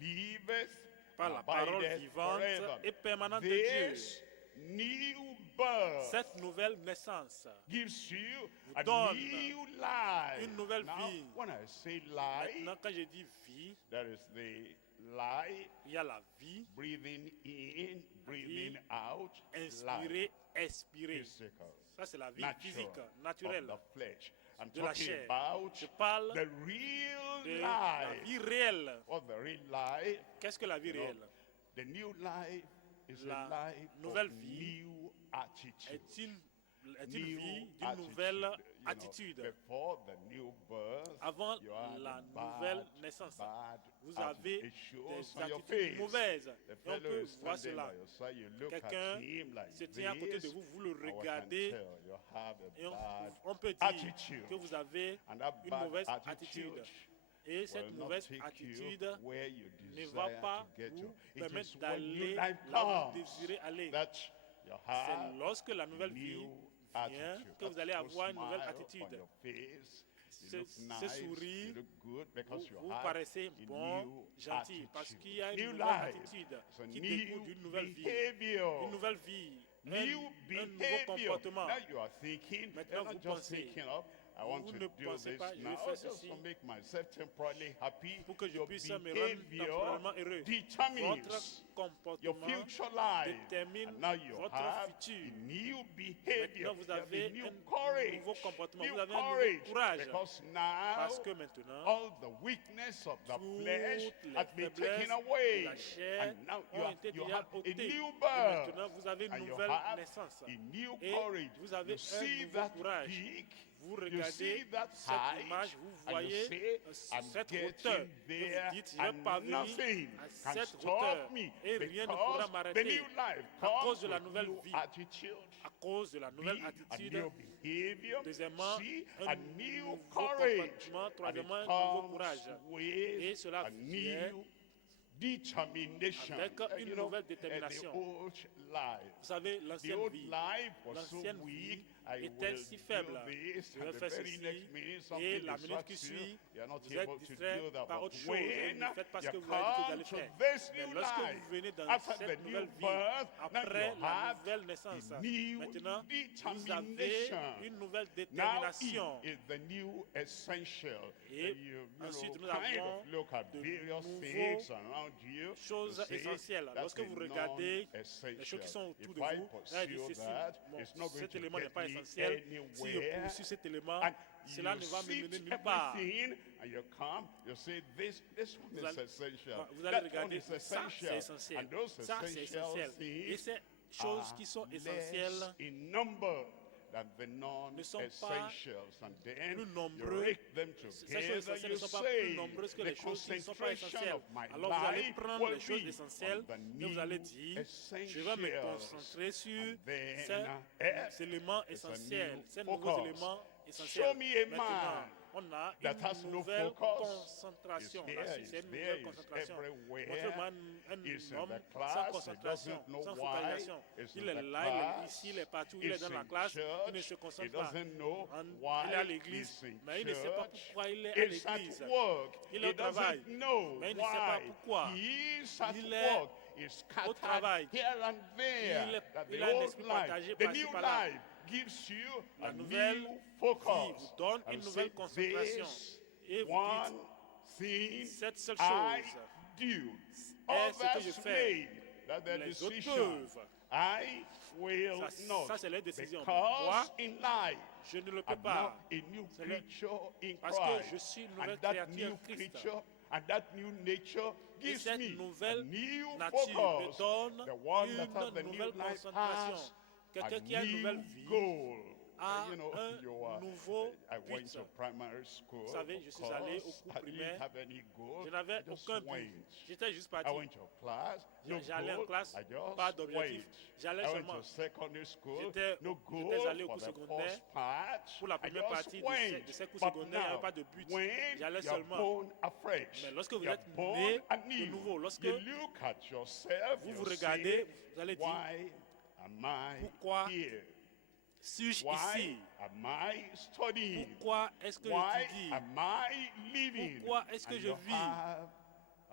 Liveth par and la parole abideth vivante forever. et permanente de Dieu. This new birth Cette nouvelle naissance gives you vous a donne new life. une nouvelle Now, vie. when I say life, Maintenant, quand je dis vie, there is the life, il y a la vie, breathing in, breathing out, inspirée, expirée. physical, Ça, c'est la vie natural, physique, naturelle. of the flesh. I'm de la talking chair. about Je parle the real de la life. vie réelle. What the real life? Qu'est-ce que la vie You know, réelle? the new life is La a life nouvelle of vie new attitude. Est une New vie d'une attitude. nouvelle You know, attitude. before the new birth, Avant you had la a nouvelle bad, naissance, bad vous attitude. avez It shows des on your attitudes face. mauvaises. The Et on fellow peut is voir standing cela. by your side, you look Quelqu'un at him like se tient à côté de this, vous, vous le and we can regardez tell you have et a bad on peut dire attitude. que vous avez And that une bad mauvaise attitude attitude. Et cette will not mauvaise take attitude you where you ne va desire pas to get vous to. It permettre is when new d'aller life là où vous comes désirez aller. that you have C'est lorsque la nouvelle vie new vient attitude. que vous allez That avoir une smile nouvelle on attitude. your face, you Ce, look ce nice, sourire, you look good because you vous have paraissez a bon, new gentil, parce attitude. qu'il y a une New nouvelle life. attitude It's a qui new découle d'une nouvelle vie. behavior. Une nouvelle vie, New un nouveau behavior. comportement. Now you are thinking, Maintenant, you're vous not just pensez. thinking up, I want Vous to ne do pensez this pas, je vais now faire just ceci to make myself temporarily happy. pour que je Your puisse me rendre behavior temporairement heureux. determines Votre your comportement future life. détermine And now you votre have futur. a new behavior. Maintenant, vous You have avez a new un courage. nouveau comportement, New vous avez un nouveau courage. courage. Because now Parce que maintenant, all the weakness of the flesh toutes has les been faiblesses taken de away. la chair And now you ont have, été you déjà have a ôtées. new Et birth. maintenant, vous avez une And you nouvelle have naissance. a new Et courage. vous avez You see un nouveau that courage. peak. Vous You regardez see that cette height, image, vous and you voyez say, I'm cette getting hauteur. Et there, vous dites, je ne vais and pas venir nothing à can cette stop hauteur. me, Et rien ne pourra because the m'arrêter new life à cause comes de la with nouvelle new vie. attitude, à cause de la nouvelle a attitude. new behavior, Deuxièmement, see, un a new nouveau courage, comportement. and it Troisièmement, un nouveau comes courage. with Et cela a vient new determination. avec une You know, nouvelle the détermination. old life. Vous savez, The l'ancienne old vie, life was so l'ancienne weak. vie I était will si faible. do this, Je vais and the faire very ceci, next minute et something la minute qui distracts you. suit, You're not vous êtes able to distrait do that. par But autre chose. Et vous when faites parce you que vous avez dit que vous come allez to faire. this Mais new lorsque life, vous venez dans after the cette new nouvelle vie, birth, now après you la have nouvelle naissance, a new maintenant, vous avez determination. une nouvelle Now détermination. it is the new essential. Et You ensuite, nous kind avons of look at de various nouveaux things around you. choses to say, essentielles. that's Lorsque a vous regardez non-essential. les choses qui sont autour If de I vous, là, il dit pursue ceci, that, bon, it's not going cet to élément n'est get pas me essentiel. Si je anywhere. poursuis cet élément, And cela you ne va me see mener nulle part. everything, and you come, you say, this one Vous is allez- essential. Vous allez That one regarder, is ça c'est essential. essentiel. And those Ça c'est essential essentiel. Et things ces choses are qui sont less essentielles in number than the ne sont pas non-essentials. And then plus you nombreux. rake them Ces choses together, essentielles you ne sont pas say, plus nombreuses que the les choses qui ne sont pas concentration essentielles. of my Alors vous allez life prendre will les choses be essentielles on the et vous allez new dire, je vais me essentials. concentrer sur And then, ces éléments it's a essentiels, new ces nouveaux focus. éléments Show essentiels. me a Maintenant, man on a that has une no nouvelle focus. concentration. It's Là, here, c'est it's une there, nouvelle it's concentration. everywhere. Montrez-moi un He's in homme the sans class, he concentration, doesn't know sans why. focalisation. He's Il in est the là, il est class. ici, il est partout, il est He's dans la in classe, il ne church. se He concentre pas. doesn't know Il est why à l'église, he's in mais il ne sait pas church. pourquoi il est à He's at l'église. work. Il est He au travail, doesn't know mais il ne sait pas why. pourquoi. He is at Il est work. He's scattered travail. here and there. Il est- That il the a un old esprit life, partagé the par-ci, new par-là. life gives you La a nouvelle new vie focus. vous donne And une say, nouvelle concentration. this Et vous one dites, thing cette seule I chose do. est ce que je Others fais. may, that their Les autres decision, peuvent. I will not. Ça, c'est leur décision. Moi, Because in life, je ne le peux I'm pas. now a new C'est le- creature in Parce que Christ. je suis une nouvelle And that créature new en Christ. creature and that new nature Et gives cette me a nouvelle new nature me focus. donne The one that has the une new nouvelle life concentration. has Quelqu'un a qui a une nouvelle new vie goal. a You know, un nouveau I went but. to primary school. Vous savez, je suis allé au cours I didn't primaire. have any goal. Je n'avais I just aucun but. went. J'étais juste I parti. went to class, no J'allais en goal, classe, I just pas d'objectif. went. J'allais I went seulement. to secondary school, J'étais no j'étais allé au goal cours for the secondaire. first part. Pour la I première just partie went. de ces cours But secondaires, il n'y avait now, pas de but. when J'allais you're seulement. born afresh, Mais lorsque vous you're êtes born né de anew, nouveau, lorsque you look at yourself, vous you vous say, regardez, vous allez dire, why am I pourquoi here? suis-je Why ici? am I studying? Pourquoi est-ce que Why j'étudie? am I living? Pourquoi est-ce que And je you vis? have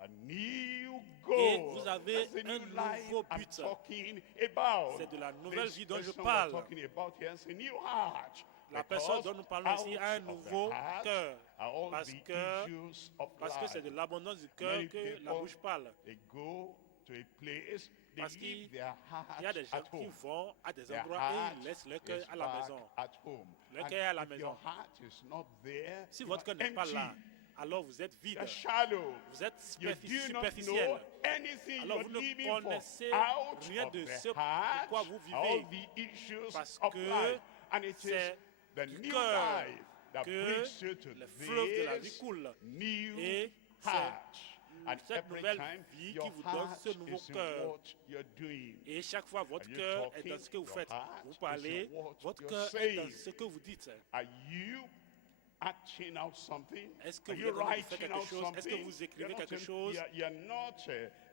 a new Et goal. vous avez That's the un new life nouveau I'm but. talking about. C'est de la nouvelle This vie dont je person parle. we're talking about here is a new heart. La personne Because dont nous parlons ici a un out of nouveau the heart cœur. are all Parce the que issues of c'est de life. l'abondance du cœur Many que la people, bouche parle. they go to a place, they Parce leave qu'il their y a des heart gens at qui home. vont à des Their endroits et heart ils laissent leur cœur is à la back maison. at home. Le And cœur est à la if maison. your heart is not there, Si you votre are cœur n'est pas empty. là, alors vous êtes vide. You're shallow. Vous êtes You do not superficiel. know anything Alors you're vous ne living for. connaissez Out rien of de the ce heart pourquoi vous all vivez. the issues Parce of que life. And it is c'est the du new cœur life that que brings you to le fleuve de la vie this coule. new Et heart. And cette every nouvelle time vie your qui vous donne heart ce nouveau is in cœur. what you're doing. Et chaque fois, votre Are you cœur est talking? dans ce que vous Your faites. heart Vous is parlez, in what votre you're cœur est saying. dans ce que vous dites. Are you acting out something? Est-ce que Are vous you êtes en train de faire writing quelque out chose? Est-ce que something? vous écrivez You're not quelque in- chose? You're not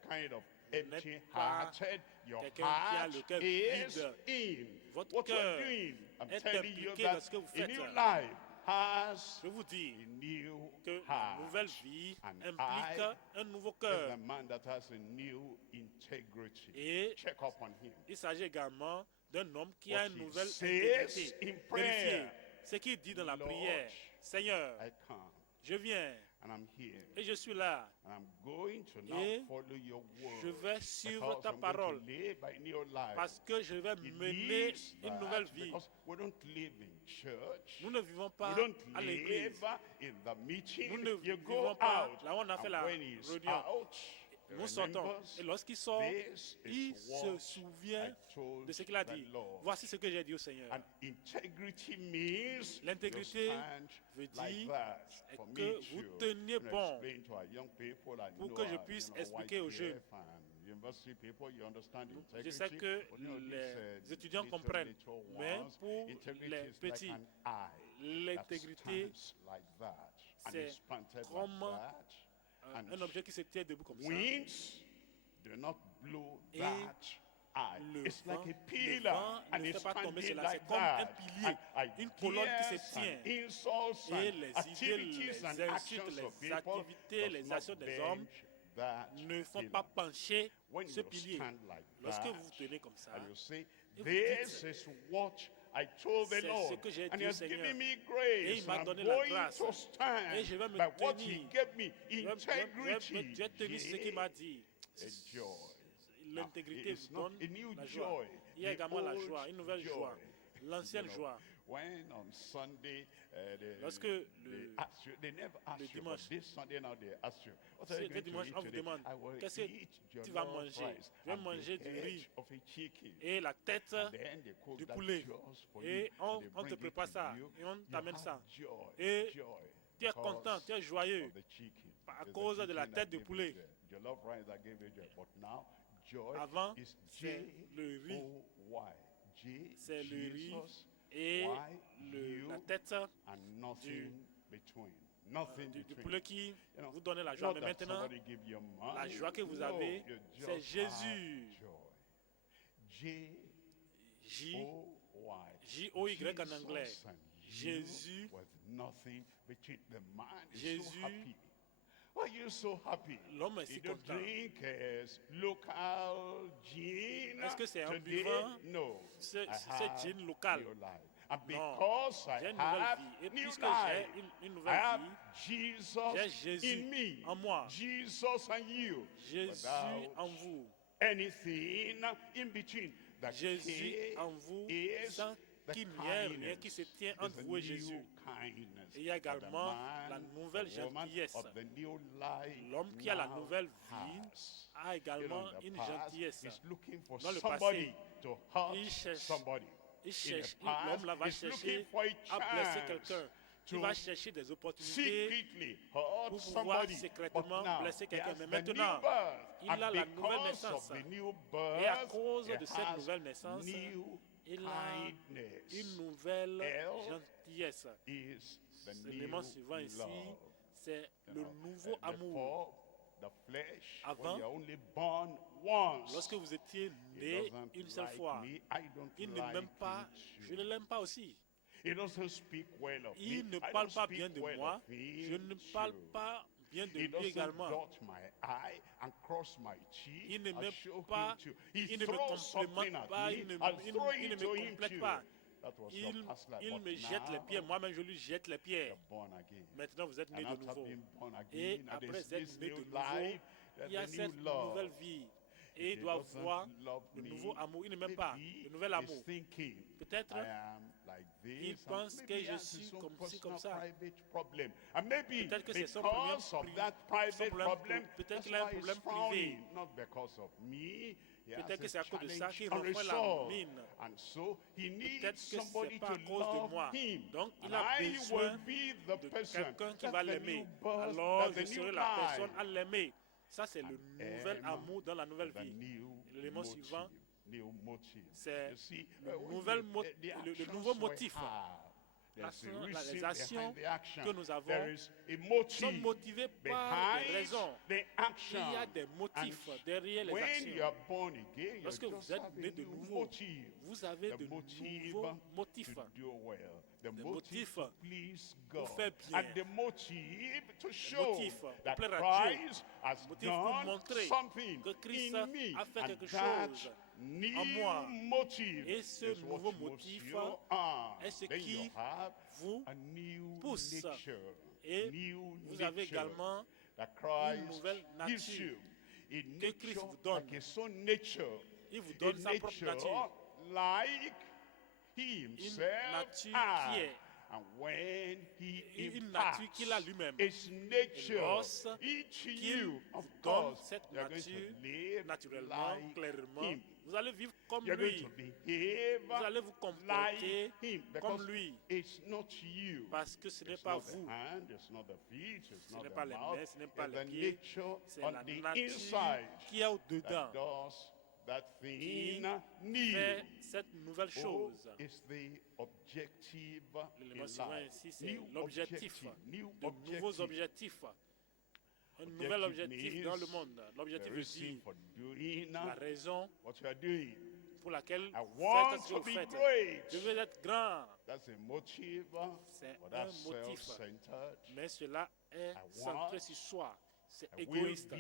kind of n'êtes empty-hearted. Your quelqu'un qui a heart le cœur is vide. in Votre what you're cœur doing. I'm est telling you impliqué dans that ce que vous a faites. new life has Je vous dis a new que la heart. nouvelle vie And implique un nouveau Is cœur. the man that has a new integrity. Et Check up on him. il s'agit également d'un homme qui a What une he nouvelle says intégrité. in Vérifiez prayer. ce qu'il dit dans la Lord, prière. Seigneur, I come je viens and I'm here. et je suis là. And I'm going to now Et follow your word. je vais suivre Because ta I'm going to parole. live a new life. Parce que je vais He mener lives une that nouvelle vie. because we don't live in church. Nous ne vivons pas We don't à l'église. live in the meeting. Nous ne You go vivons pas out. là où on a fait And la when he's réunion. out, he Nous sortons. remembers, Et lorsqu'il sort, this is il se what souvient I told de ce qu'il a the dit. Lord. Voici ce que j'ai dit au Seigneur. And integrity means L'intégrité you stand veut like dire that. For que me vous too, teniez when I bon explain to our young people, I pour know que je our, puisse you know, expliquer aux jeunes. YPF and university people, you understand Je sais integrity. que But you know, les these, étudiants little, comprennent, little mais ones, pour integrity les is like petits, an eye l'intégrité, that stands like that, and c'est is planted comme like that. And un objet qui se tient debout comme ça. winds do not blow Et that eye. le It's like vent- a le pillar, vent and ne it's fait pas tomber standing cela. like C'est comme un that. pilier, And une colonne qui se ideas tient. and insults Et and les idées, activities les and insultes, actions les of people activités, does les not actions des hommes bench that ne font pillar. pas pencher When ce you pilier. stand like Lorsque that, vous vous tenez comme ça, and you say, et vous this dites, is what I told the c'est Lord, ce que j'ai and dit he au has Seigneur. given me Et grace, il m'a and I'm donné la going grâce. to stand Et je vais me by what he tenir. gave me, je vais integrity, tenir ce qu'il m'a dit. a joy. L'intégrité It's vous not donne a new la joie. joy, Il y a the également la old joie, une nouvelle joy. joie, l'ancienne You know, joie. When on Sunday, Lorsque they le ask you, they never ask you, but dimanche- this Sunday now they ask you, what are C'est you le going to dimanche, eat on vous today? demande, I will qu'est-ce que eat tu vas jollof manger? rice Je vais and manger the du head riz of a chicken. et la tête And then they cook du that poulet. just for Et you, on and they te bring it prépare to ça you. et on You t'amène have ça. joy, Et joy, tu es content, tu es joyeux of the chicken. à It's the cause de la chicken that tête de gave you poulet. the jollof rice that gave you joy. But now, joy Avant, is c'est le riz. J-O-Y. C'est le riz Jesus, et why you la tête and nothing between. Nothing du between. poulet qui You know, vous donne la joie. not Mais that maintenant, somebody give you money. la joie que vous No, avez, you c'est just Jésus. have joy. J-O-Y J-O-Y. en anglais. Jesus and Jésus. you with nothing between. The man is Jésus. so happy. Why are you so happy? L'homme est You si don't content. drink local gin Est-ce que c'est un today? buvant? No. C'est I c'est have gin local. new life. And Non. because J'ai I une nouvelle have vie. Et new puisque life, j'ai une I nouvelle have vie, Jesus j'ai Jésus in me. en moi. Jesus and you. Jésus Without en vous. anything in between. The Jésus key en vous, is sans the qu'il n'y ait rien kindness. qui se tient It's entre the vous et new Jésus. kindness Et il y a that the également man, la nouvelle the woman gentillesse. of the new life L'homme qui a la now nouvelle vie has. a également In the une past, gentillesse. he's looking for Dans le somebody passé, to hurt il cherche- somebody. Il In the cherche, past, l'homme là va he's looking chercher for a à blesser chance quelqu'un. Il to va chercher des opportunités secretly hurt pour pouvoir somebody. But secrètement now, blesser he quelqu'un. has Mais the new maintenant, birth. il And a la nouvelle because naissance. of the new Et à birth, cause he de cette has nouvelle naissance, new il a kindness. une nouvelle L gentillesse. is the L'élément new suivant ici, love. c'est You le know, nouveau amour. before the flesh, Avant, when you're only born once, Lorsque vous étiez he né doesn't une seule like fois, me, I don't il ne like m'aime pas, him je too. ne l'aime pas aussi. He doesn't speak well of Il me, ne I parle don't pas speak bien de well moi, of him je ne parle too. pas bien de He lui doesn't également. dot my eye and cross my cheek. Il ne I'll m'aime show pas, him too. He il ne me throws something complimente at pas, me, il ne I'll throw il it ne to me him complète too. pas. That was your past life, Il but me jette les now pieds, moi-même je lui jette les pieds. you're born again. Maintenant vous êtes né And de after nouveau. being born Et again, and après there's être this né de new nouveau, life, il y a there's the cette new love. nouvelle vie. Et If il he doit doesn't voir love le me, nouveau amour. Il ne m'aime pas, maybe le nouvel he's amour. thinking, Peut-être I am like this, il and pense que maybe je he has suis his own comme ci, personal comme ça. private problem. And maybe Peut-être que c'est son because of problème that son private problème problem, peut-être that's qu'il a un why he's problème privé. frowning, not because of me. He has Peut-être que c'est a à cause de ça challenge qu'il refait la unresolved. mine. And so he needs Peut-être que somebody c'est pas to à cause de love moi. him. Donc, il And a I besoin will be the de person. quelqu'un qui That's va the l'aimer. new birth, Alors, that's je the new serai la personne life. à l'aimer. Ça, c'est le nouvel M amour dans la nouvelle the vie. new L'élément motive, suivant, new motive. c'est You see, le when nouvel the le actions nouveau we motif. have, there's a Les reason actions behind the action. que nous avons There is a sont motive motivées par des behind raisons. the action. Il y a des motifs And derrière les when actions. you are born again, you Lorsque just vous êtes have né a de new nouveau, motive. vous avez The de motive nouveaux motifs. to do well. The Des motive motifs to please God. faire bien. And the motive to show motifs pour that plaire à Dieu. Christ has Motifs pour done montrer something que Christ in me. a fait And quelque that chose new en moi. motive Et ce is what nouveau moves motif you on. est ce Then qui you have vous a new pousse. nature. Et New vous avez nature également that Christ une nouvelle gives nature you. A que Christ nature vous donne. like his own nature. Il vous A donne sa propre nature nature. like he himself nature had. qui est. And when he Une imparts nature qu'il a lui-même. his nature lorsque into qu'il you, of vous donne course, cette you're going to nature live naturellement, like clairement, him. vous allez vivre comme You're going lui. to behave Vous allez vous like comporter him comme because lui. it's not you. Parce que ce n'est It's pas not vous. the hand, it's not the feet, it's Ce not n'est the pas les mouth, mains, ce n'est pas it's les the pieds. nature C'est on la the nature inside qui est au-dedans. that does that thing Qui new. fait cette nouvelle Oh, chose. it's the objective L'élément in suivant life. ici, c'est New l'objectif. objective, new De nouveaux objectifs. Un nouvel objectif dans le monde. The L'objectif reason dit for doing la raison what you are doing. pour laquelle I vous want faites ce que to vous be faites. great. Je veux être grand. That's a motive, C'est but un that's motif. self-centered. Mais cela est want, centré sur soi. C'est I will égoïste. be.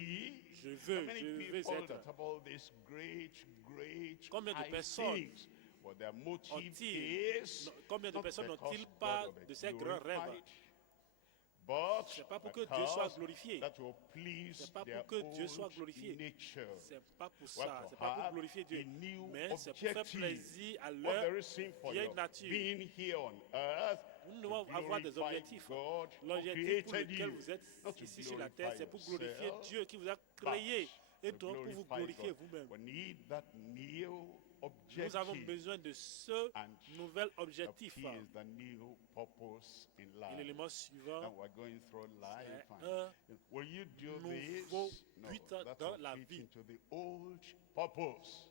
Je How veux many être. people that have all these great Combien de high personnes things, but their motive ont-ils- is combien de not personnes because n'ont-ils God pas will be de ces grands rêves? glorified, but C'est pas pour que Dieu soit because glorifié. that will please C'est pas their pour que Dieu soit own glorifié. nature. C'est pas pour We have ça. to C'est pas pour have glorifier a Dieu. new Mais c'est pour faire objective. plaisir à What leur there is in for vieille your nature. being here on earth, Nous to devons avoir des glorify objectifs. God who L'objectif pour created lequel you, vous êtes not to ici sur la terre, glorify c'est pour glorifier yourself, Dieu qui vous a créé et to donc pour vous glorify glorifier God. vous-même. We need that new Nous avons objective. besoin de ce And nouvel the objectif. key is the new purpose in Et life. l'élément Now suivant, we're going through life. c'est and un will you do nouveau this? No, but that dans will la fit vie. into the old purpose.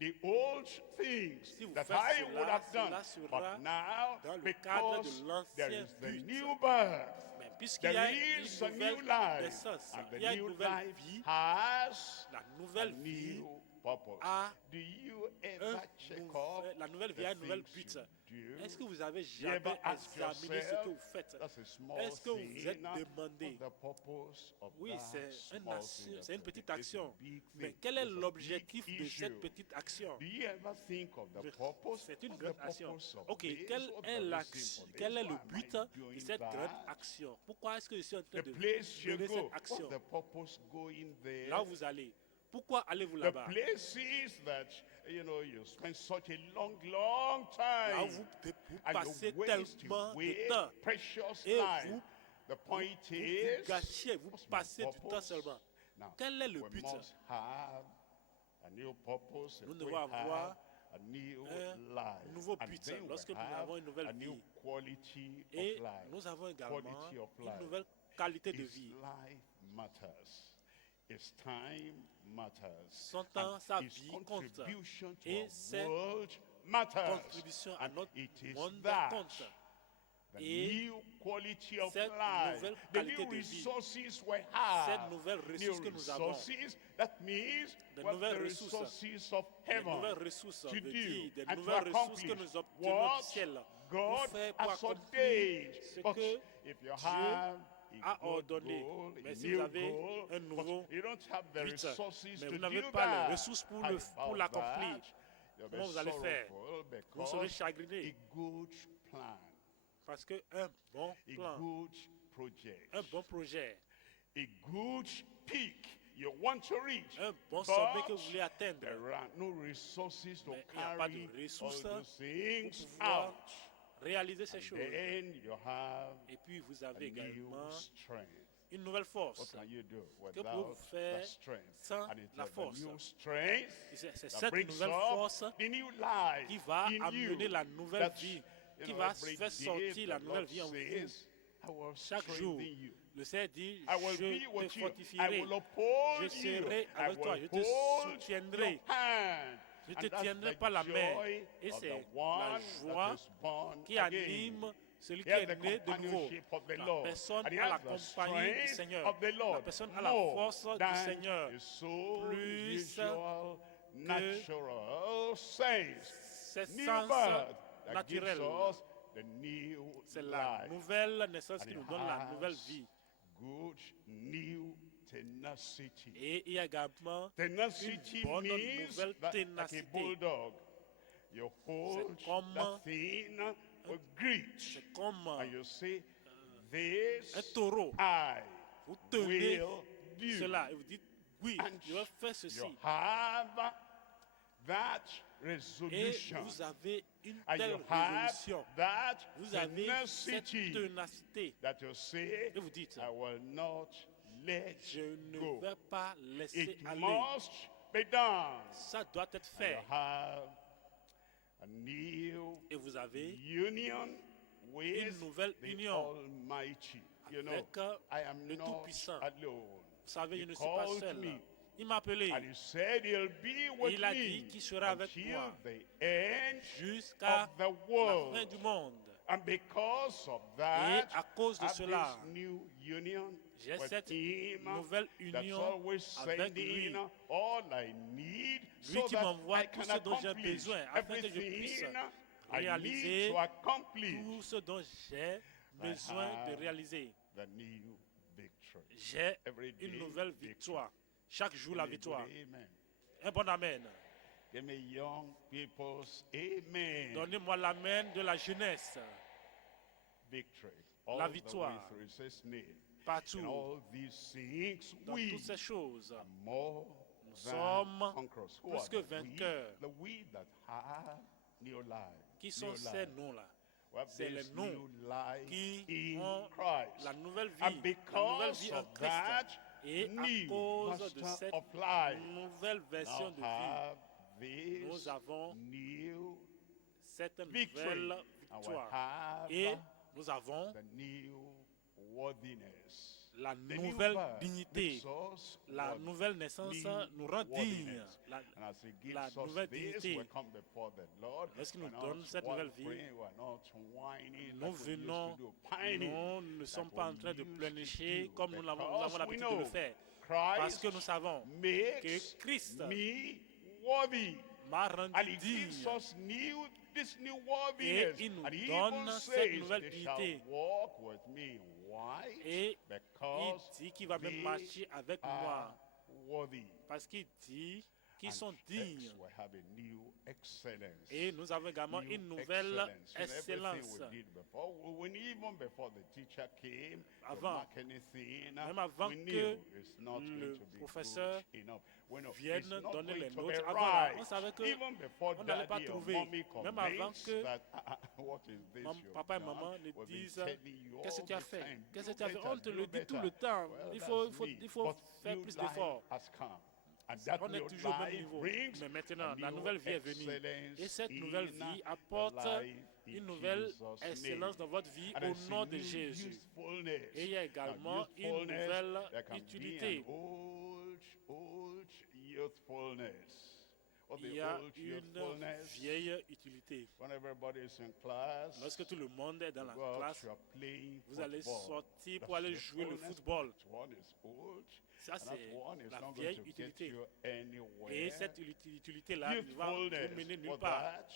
The old things Si vous that faites I cela, would have done, cela sera but now dans le cadre because de there l'ancien is the but. new birth, Mais puisqu'il y there a is a une new nouvelle life, naissance, and il the y a une new nouvelle life vie, has la a nouvelle vie new purpose. a Do you un ever check nouvel- up la nouvelle vie the a une nouvelle things but. you do? Est-ce que vous avez You ever jamais ask examiné ce que yourself, vous faites? that's a small Est-ce que vous thing, vous êtes demandé? what's the purpose of Oui, that c'est small thing c'est une that petite it's a action. big Mais thing, quel est it's a big l'objectif de issue. cette petite action? Do you ever think of the Je- purpose? C'est une What's the grande action. purpose of Ok, this? quel What's est the reason l'action? for Quel this? est le Why am I but de doing cette that? grande action? Pourquoi est-ce que je suis en train The de place you donner go, cette what's action? the purpose going there? Là où vous allez, Pourquoi allez-vous The là-bas? places that, you spend such a long Là time. où vous And passez you waste tellement away de temps precious et life. vous The point vous is, gâchez, vous what's my passez du temps purpose? seulement. Now, Quel est le we but? must have a new purpose. Nous If devons we avoir have a new un life, nouveau and but then we lorsque nous have avons une nouvelle a new vie. quality Et of life. nous avons également Quality of une life. nouvelle qualité de His vie. life matters. His time matters. Son temps, sa And his vie compte. contribution to Et our ses world matters. contributions à And notre it is monde that, compte. the Et new quality of cette life, nouvelle the qualité new de vie, resources we cette have, nouvelle ressource que nous avons, resources, that means de what nouvelles the ressources, resources of des heaven nouvelles ressources, to veut do dire des and to nouvelles ressources que accomplish nous obtenons what du ciel God pour faire, pour has accomplir ordained. ce But que if you Dieu have a a good ordonné. goal, Mais a si vous new avez goal, un nouveau but you don't have the but, resources mais to vous n'avez do pas les that, ressources pour how pour l'accomplir, about that? You'll be comment vous allez faire? sorrowful Vous serez because chagriné a good plan, parce qu'un bon a plan, good project, un bon projet, a good peak you want to reach, un bon sommet que but vous voulez atteindre, there are no resources to mais il n'y a pas de carry all ressources those things pour pouvoir out. réaliser ces choses. Then you have Et puis vous a avez new également strength. une nouvelle What force. can you do Que pouvez-vous without faire that strength? sans And it's la the force? new strength Et c'est that cette brings nouvelle up force the new life qui va in amener you. la nouvelle That, vie, you qui know, va every faire day sortir la the nouvelle Lord vie en vous. says, I will Chaque jour, strengthen you. le Seigneur dit, I will je be te with you. I fortifierai, will uphold je you. serai I avec toi, will je te hold soutiendrai, your hand. je And te that's tiendrai the par la main. joy Et of c'est the la one joie that is born qui again. anime celui qui He has est the né de nouveau. companionship of the La Lord. personne And he a la has the compagnie du strength Seigneur. of the La Lord personne a la more force du than Seigneur. his soul, Plus usual, natural sense. C'est New sens birth that gives naturel. us the new C'est la life. nouvelle naissance And qui he nous donne la nouvelle has vie. good new tenacity. Et il y a également Tenacity une bonne means nouvelle that, like a ténacité. bulldog, you hold comme that thing with grit, C'est comme and you say, un "This taureau. I Vous tenez will do." cela et vous dites, oui, And je vais faire you ceci. have that Et resolution, vous avez une and telle you have résolution. that Vous avez cette tenacity ténacité. that you say, Et vous dites, "I will not let je ne go. vais pas laisser It aller. must be done." Ça doit être And you fait. have a new Et vous avez union with une nouvelle the union Almighty. You know, avec I am le not Tout-Puissant. alone. Vous savez, He je ne suis pas called seul. me. Il m'a appelé And he said he'll be with il a me dit qu'il sera avec until moi the end jusqu'à of the la world. fin du monde. And because of Et that, à cause de I have cela, this new union j'ai with cette him nouvelle that's union always avec lui. sending all I need Lui so qui that m'envoie I tout can ce dont j'ai accomplish besoin afin que je puisse everything I réaliser need to accomplish tout ce dont j'ai besoin de have réaliser. the new victory. J'ai Every day une nouvelle victory. victoire. Chaque jour la Give me a good victoire. Amen. Un bon amen. Give me young people's amen. Donnez-moi l'amen de la jeunesse. Victory. All La the way victoire. through his name. In Partout. all these things, Dans we toutes ces choses. are more Nous than sommes conquerors. Who plus are que the we? vainqueurs. The we that have new life. Qui sont New ces life. noms-là? We have C'est les this noms new life qui in ont Christ. la nouvelle vie, And la nouvelle because vie en of Christ. that, Et à new cause de master cette of life nouvelle version now de vie, have this nous avons new cette victory. nouvelle And we victoire. have Et nous avons the new worthiness. la The new nouvelle birth dignité. makes us La worthy. nouvelle naissance New nous rend dignes. worthiness. La- And as he gives la us nouvelle this, dignité. we come before the Lord. Lorsqu'il We're nous not donne cette nouvelle vie, whimpering, we're not whining nous like we used to venons, do, pining nous ne like sommes we pas en train de used to pleurnicher do, comme nous avons because we l'habitude de know le faire. Parce Christ que nous savons makes que Christ me worthy. m'a And rendu he digne. gives us this new worthiness. il nous And he donne even cette says, nouvelle they shall dignité. walk with me in white Et il because dit qu'il va même they marcher avec are moi. worthy. Parce qu'il dit qui And sont dignes. we have a new excellence. Et nous avons également New une nouvelle excellence. In everything excellence. we did before, even before the teacher came to Avant, mark anything, même avant we que knew it's not le going to be professeur good enough. We know vienne it's not donner going les to be notes. Avant, right. on savait que Even before on n'allait pas daddy or trouver. mommy Même avant comments que that what is this you've papa et done, maman ne we've been disent telling you qu'est-ce que all tu as the fait, time, qu'est-ce do que tu as fait. better, On te do le dit tout better. le temps. Well, Il that's faut me. But faire new plus life d'efforts. has come. And that On est new toujours au même life niveau. brings Mais maintenant, a la new nouvelle vie est venue. excellence Et cette nouvelle vie in apporte life in une nouvelle Jesus' excellence name. dans votre vie And au there's nom a de new Jésus. usefulness. Et il y a Now, également une usefulness, nouvelle there can utilité. be an old youthfulness. Or Il the y a old une youthfulness. vieille utilité. When everybody is in class, Lorsque tout le monde est dans la you go out, classe, you are playing vous allez football. sortir pour That's aller jouer le youthfulness. football. That one is old. Ça, And that c'est one is la not going vieille to get utilité. you anywhere. Et cette utilité-là ne va vous Youthfulness, mener nulle for part. that,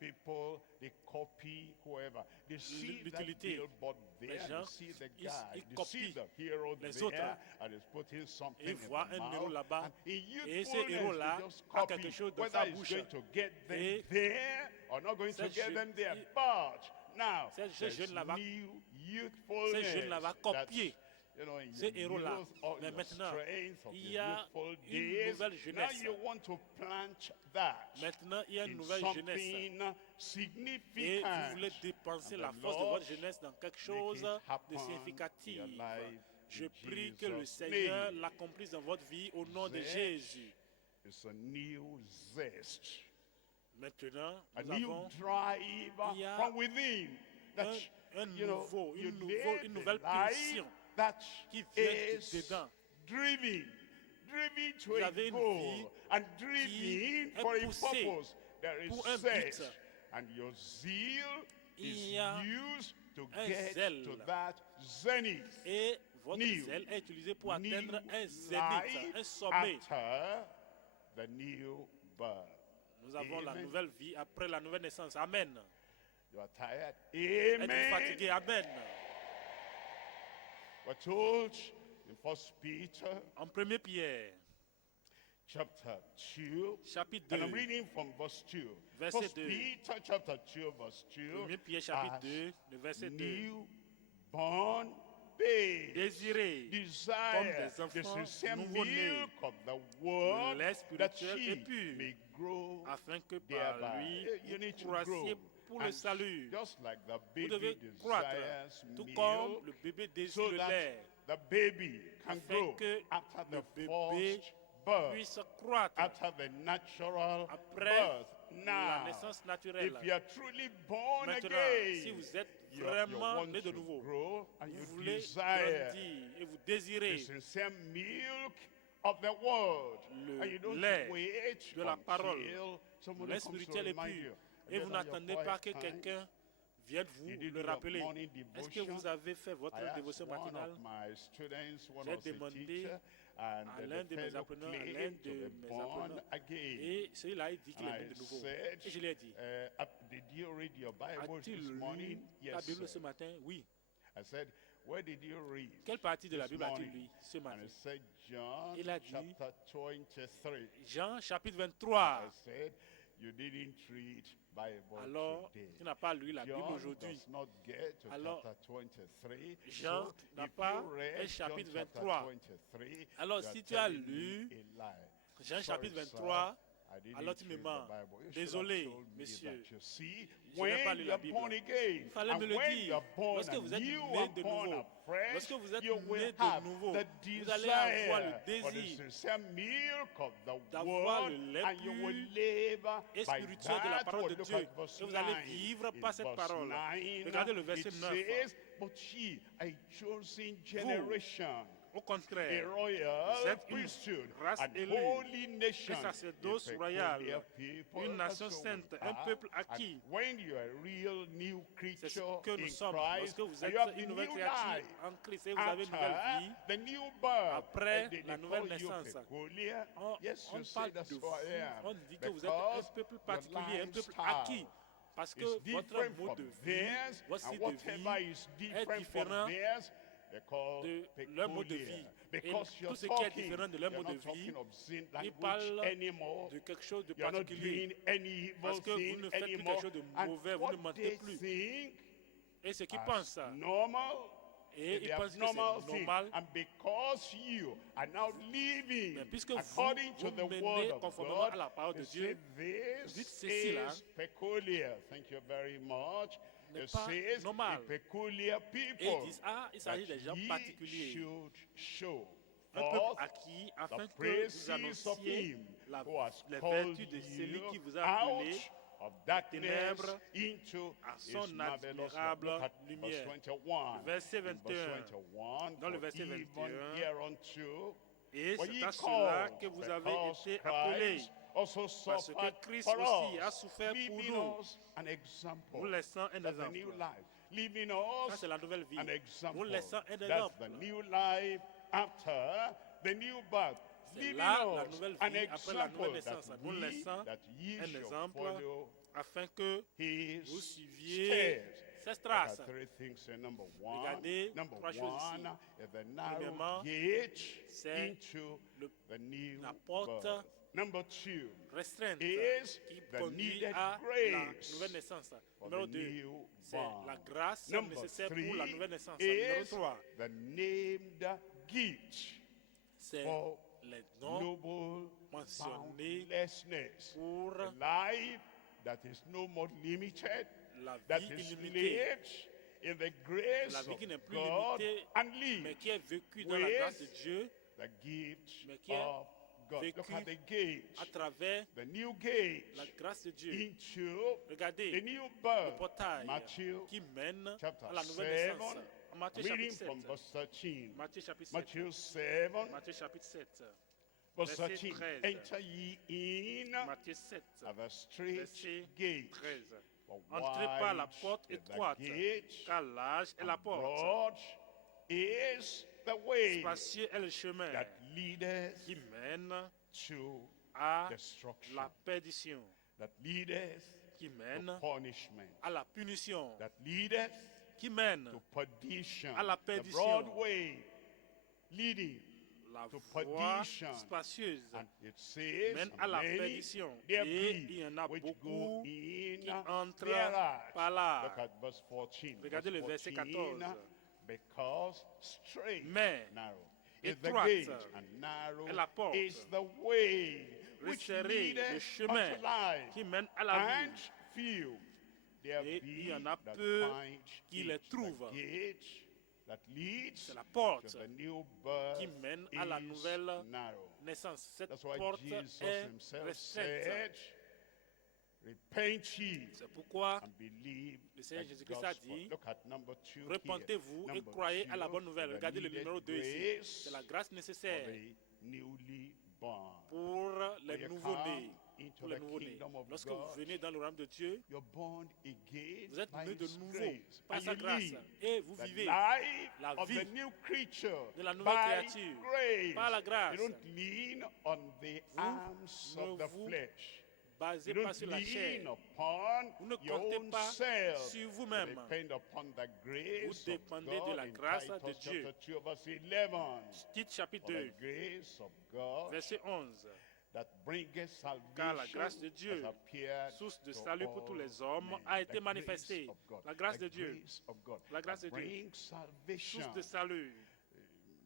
people, they copy whoever. They see that L'utilité. billboard there, Les gens, they see the ils guy, they see copient the hero les there, autres. and he's putting something Ils in voient the un héros mouth. là-bas. And in Et ce youthfulness, héros-là they just a copy quelque chose dans whether sa he's bouche. going to get them Et there or not going to cette get jeune- them there. il- But now, ce there's jeune-là va- new youthfulness. Ce jeune-là va copier You know, in ce your héros-là. youth, all Mais your maintenant, strength of il your y a youthful une days, nouvelle now jeunesse. you want to plant that Maintenant, il y a une in nouvelle jeunesse. something Et significant. vous voulez dépenser And la the force de Lord votre jeunesse dans quelque chose make it happen de in significatif. your life Je in prie que le Jesus' Seigneur name. l'accomplisse dans votre vie au nom de Zest Jésus. It's a new zest, Maintenant, a nous new avons drive il y a from within. That un you know, nouveau, you une live nouvelle a life pulsion that qui vient is de dedans. driven to Vous a avez une goal vie and qui driven est for a poussée purpose. There is pour un zest, but. and your zeal Il is y a used to un get zèle. to that zenith. Et votre New. zèle est utilisé pour New atteindre un life zénith, un sommet. after the new birth. Nous avons la Amen. nouvelle vie après la nouvelle naissance. Amen. You are tired? Êtes-vous Amen. fatigué? Amen. We're told in 1 Peter En 1 Pierre, chapter 2, chapitre and I'm 2, reading from verse 2. Verset 1 2. Peter chapter 2, verse 2. 1 Pierre chapitre As 2, le verset 2. newborn babes, Désirez desire comme des the enfants sincere nouveau-nés, milk of the word, lait that spirituel she et pur, may grow afin que par thereby. lui You vous need to croissiez grow. pour le And salut. just like the Vous devez baby croître, desires tout milk, comme le bébé désire so le that lait, the baby can afin grow que after le the bébé first birth, puisse croître after the natural après birth. la Now, naissance if naturelle. you are truly born Maintenant, again, si vous êtes you vraiment want né de to nouveau, grow and vous you voulez desire grandir et vous the désirez sincere milk of the word, le and you don't lait wait de la parole, until somebody lait comes to spirituel et remind pur. you. Et vous Then on your n'attendez pas que quiet time, quelqu'un vienne you vous did le your rappeler. morning Est-ce que devotion. vous avez fait votre I asked dévotion one matinale? of my students, one J'ai was a demandé teacher, and à the l'un de mes fellow apprenants, à l'un claimed to de be mes born apprenants, again. et celui-là, il dit qu'il And est I né de nouveau. said, Et je lui ai dit, did you read your Bible as-t-il this morning? lu la Bible sir. ce matin? Oui. I said, where did you read? Quelle partie de la this Bible a-t-il morning? lu ce And matin? he said, John Il a dit, chapter 23. Jean chapitre 23. I said, you didn't read Bible Alors, today. tu n'as pas lu la Bible John aujourd'hui. does not get to Alors, chapter 23. Jean So n'a if pas you read un chapitre John chapter 23. 23, Alors, you are si tu as telling me lu a lie. Jean Sorry, chapitre sir, 23, I didn't alors tu me read the mens. Bible. You should have Désolé, told me monsieur. that, you see, Je n'ai pas when lu you la are Bible. born again, Il fallait and me le when you dire. are born Lorsque vous êtes anew né and de born nouveau, afresh, lorsque vous êtes you né will de have nouveau, the vous allez avoir le desire for the désir sincere milk of the d'avoir word, le lait and you will pur live et by spirituel de la that parole word. de Look Dieu. at verse Et vous allez 9. vivre In par cette verse parole. 9, Regardez le verset it 9. says, but ye, a chosen generation, Au a contraire, royal vous êtes une priesthood, race an élue, holy nation, un sacerdoce a royal, peculiar people, une nation so we sainte, un are. peuple And acquis. when you are a real new C'est ce creature que nous in sommes. Christ, Lorsque vous and êtes you have une the nouvelle new créature life, en Christ et vous avez une nouvelle vie, after the new birth, après they la nouvelle call you naissance, peculiar. Yes, on you say parle that's de who vous, I am. on dit que vous êtes un Because peuple your particulier, un peuple lifestyle acquis. Parce que is votre different mode from de vie, theirs, votre and style de whatever vie is est different from différent theirs, they call de leur mode de peculiar. vie. Because Et you're tout ce qui est talking, différent de leur you're mode de not vie, talking obscene ils language parlent anymore. de quelque chose de You're not particulier. doing any evil Parce que vous thing ne faites plus anymore. quelque chose de And mauvais, vous what ne mentez they plus. think Et ce qu'ils as pensent ça, normal, et the ils pensent que abnormal c'est thing. normal, And because you are now living mais puisque vous, according to vous the menez word of conformément God, à la parole you de say Dieu, vous dites this ceci là is peculiar. Thank you very much. n'est It pas says normal. a peculiar Et people ils disent, ah, il that s'agit des gens ye particuliers. should show Un peuple forth acquis, the afin que vous praises of annonciez him who has les called vertus de celui you qui vous a appelé out of darkness ténèbres into à his son marvelous light. admirable Look at lumière. verse 21. Verset In verse 21. 21, Dans le for verset even 21, hereunto Et were c'est ye à cela called, que vous avez because été appelés, Christ also parce que suffered Christ for aussi a us, souffert pour leaving nous, us an example. nous laissant un That's the new exemple. life. Leaving Ça, us c'est la nouvelle vie. an Nous example. laissant un That's exemple. the new life after the new birth. C'est Leaving là la us nouvelle an vie après la nouvelle example naissance. that Nous laissant that ye un shall exemple follow afin que his vous suiviez steps. ses There are traces. three things here. Number one, Regardez number trois choses one ici. is the narrow Premièrement, gate c'est into le- the new la porte birth. Number two restreinte is qui the conduit needed à la grace nouvelle naissance. for Numéro the 2, new c'est born. la grâce Number nécessaire three pour la nouvelle naissance. Numéro is 3, the named gift c'est for les dons noble mentionnés boundlessness. pour A life that is no more limited, la that vie is illimitée. lived in the grace La vie of qui n'est plus God limitée, and mais live qui est vécue dans la grâce de Dieu the gift mais qui est of God. Look vécu at the gate, à travers the new gate la grâce de Dieu. into Regardez the new le birth. portail Matthew qui mène chapter à la nouvelle 7, naissance. En Matthieu reading chapitre from 7. verse 13. Matthieu chapitre 7. Matthew 7, Matthieu chapitre 7. verse verset 13. 13. Enter ye in Matthieu 7. at the straight Verset gate. 13. For Entrez par la wide porte is the étroite, gate, car large est la and porte. broad is the way Spacieux est le chemin that leadeth qui mène to à destruction, la perdition, that leadeth qui to mène punishment, à la punition, that leadeth qui mène to perdition, à la the perdition. broad way leading la to voie perdition. spacieuse And it says, mène and à la many perdition. there Et be il y en a which beaucoup go qui in entrent thereat. par là. Look at verse 14. Regardez le Verse verset 14, 14. because straight, Mais narrow is the étroite gate, and narrow est la porte. is the way which Resserré le leadeth chemin unto life, qui mène à la and vie. few there Et be il y en a that peu find qui it. les The trouvent. gate that leads C'est la to porte the new birth qui mène à la is nouvelle narrow. naissance. Cette That's why porte Jesus est himself restreinte. said, repent ye C'est pourquoi and believe le Seigneur the Jésus-Christ a gospel. dit, Look at number 2 here. repentez-vous et Number croyez à la 2, bonne nouvelle. the Regardez le needed numéro 2 ici. grace C'est la grâce for nécessaire the newly born. pour les When you nouveaux-nés. come into Pour les the nouveaux-nés. kingdom of Lorsque God, vous venez dans le royaume de Dieu, you're born again vous êtes by né de His nouveau grace. par And sa you grâce. live Et vous the vivez life la of vie the new creature de la nouvelle by créature grace. par la grâce. You don't lean on the arms ne of the vous flesh. basé You pas don't sur la chair. lean upon Vous ne your comptez own pas self. sur You vous-même. depend upon the grace Vous of dépendez de God la in grâce Titus de Dieu. chapter 2 verse 11. Tite chapitre For the 2, grace of God verset 11. that bringeth Car la salvation grâce de Dieu, has appeared source de to salut pour tous all les hommes, men. a été The manifestée. grace of God, La grâce the de Dieu, grace of God la grâce that de Dieu, brings salvation. source de salut.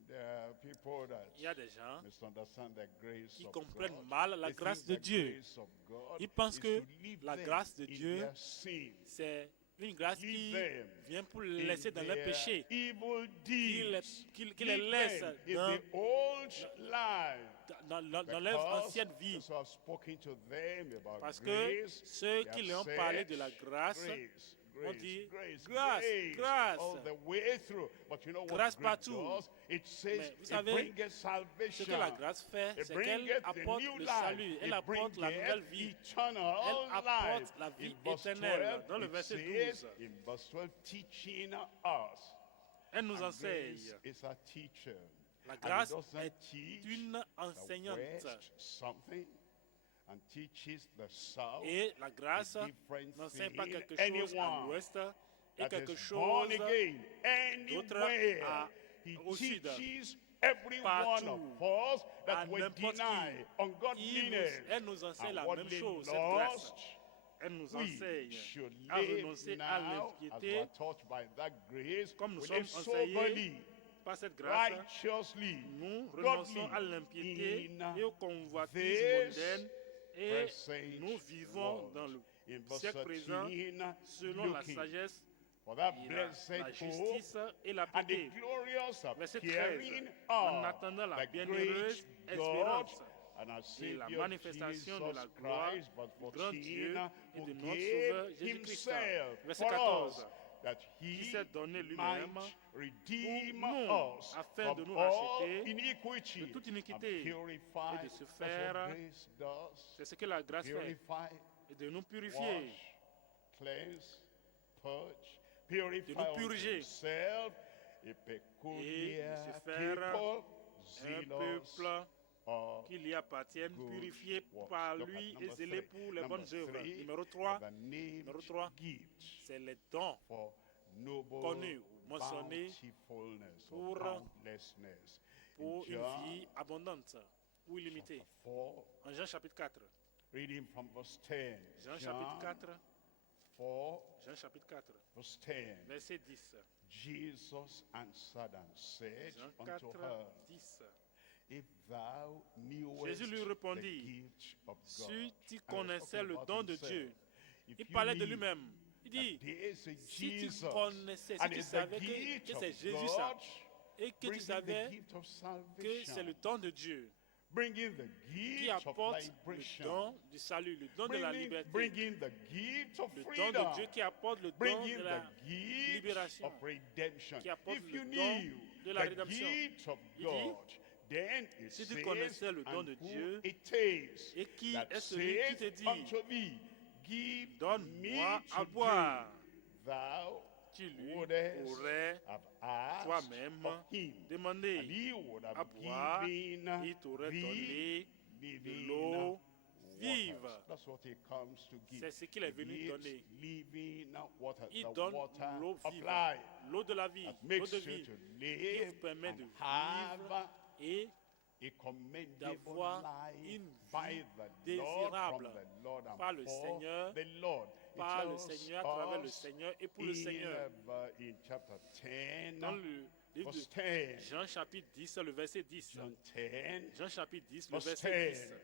There are people that Il y a des gens misunderstand the grace qui of comprennent God. mal la They grâce think de the Dieu. grace of God Ils pensent is que to leave la them grâce de in Dieu, their sin, c'est une grâce Leave qui them vient pour in les laisser dans leur their péché, evil qui les, deeds. qui les Leave laisse them in dans, the old life. dans leur Because ancienne vie. those who have spoken to them about Parce que grace, ceux they qui have lui ont said, parlé de la grâce grace, ont grace, dit, grace, grâce, grace, grâce. all the way through. But you know what Grâce grace partout. does? It says Mais vous it savez, bringeth Ce salvation. que la grâce fait, It c'est qu'elle bringeth the apporte new le life. salut, elle It apporte la nouvelle bringeth vie, eternal elle apporte life. la vie In verse éternelle. 12, Dans le it verset says, 12, in verse 12, teaching us. elle nous And enseigne. grace is a teacher. La And it grâce doesn't est teach une the enseignante. West something and teaches the South Et la grâce a different n'enseigne thing. pas quelque chose à Anyone l'ouest et that quelque is born chose again d'autre anywhere à he au sud, teaches every one partout, of us à that we n'importe deny qui, elle nous ungodliness enseigne and la même worldly chose, cette grâce. lust. Elle nous We enseigne should à live renoncer à now, as we l'impiété, are taught by that grace, comme nous we sommes live enseignés soberly, par cette grâce. righteously, Nous godly renonçons à l'impiété in et aux convoitises this mondaines et nous present vivons world. dans le In verse siècle présent 13, selon la looking sagesse for that et blessed la hope justice et la and the piété. glorious Verset 13. appearing En of attendant la the bienheureuse great God espérance and our et la Savior manifestation de la Jesus gloire Christ, du but grand Dieu 14, et who de notre gave Sauveur Jésus-Christ. himself Verset for 14. us, that Qui he s'est donné might lui-même redeem pour nous, us afin from de nous all racheter iniquity de toute and iniquité purify. et de se That's faire, what grace does. c'est ce que la grâce fait, Purify, et de nous purifier, wash, cleanse, purge, purify nous unto purger. himself a Et peculiar de se faire people, un zealous peuple of qui lui appartiennent, good purifiés works. par Look at lui et number zélés three. pour les Number bonnes œuvres. three, Numéro 3, the named numéro 3, gifts c'est les dons for noble connus, mentionnés bountifulness or pour- boundlessness. pour In une John vie abondante ou illimitée. chapter 4, En Jean chapitre 4, reading from verse 10. Jean chapitre 4, 4, Jean chapitre 4, verse 10. verset 10. Jesus answered and said Jean unto 4, her, 10. if thou knewest Jésus lui the répondit, gift of God. Si tu And he was connaissais talking le about don de himself. Dieu, If il you parlait de knew lui-même. Il dit, that there is a si tu Jesus, connaissais, si and tu it's the savais gift que of c'est Jésus ça, God, et que tu bringing the savais gift of que salvation, c'est le don de Dieu bringing the qui gift of apporte le liberation, don du salut, le don de la bringing, liberté, bringing the gift of le don freedom, de Dieu qui apporte le don bringing de the la gift libération, of redemption. qui apporte If le you don knew de la the rédemption. gift of Il dit, God, then it si tu says, connaissais le don and de who Dieu, it is et qui that est celui qui te says dit, unto thee, give me donne-moi à to boire, drink, thou tu lui wouldest aurais have asked toi-même of him, demandé and he would à have boire, given il t'aurait thee donné de living l'eau vive. waters. That's what he comes to give. C'est ce qu'il est He venu gives donner. living water, Il the donne water l'eau of vive, life l'eau de la vie, that l'eau makes de you vie, to qui live vous permet and de have vivre et a commendable d'avoir life une by vie the Lord, from désirable the Lord and par le for Seigneur, the Lord. It par le tells Seigneur, à travers le us Seigneur et pour le Seigneur. in chapter 10, Dans le livre verse de 10, Jean chapitre 10, le verset 10. John 10, Jean chapitre 10, le verse verset 10. 10.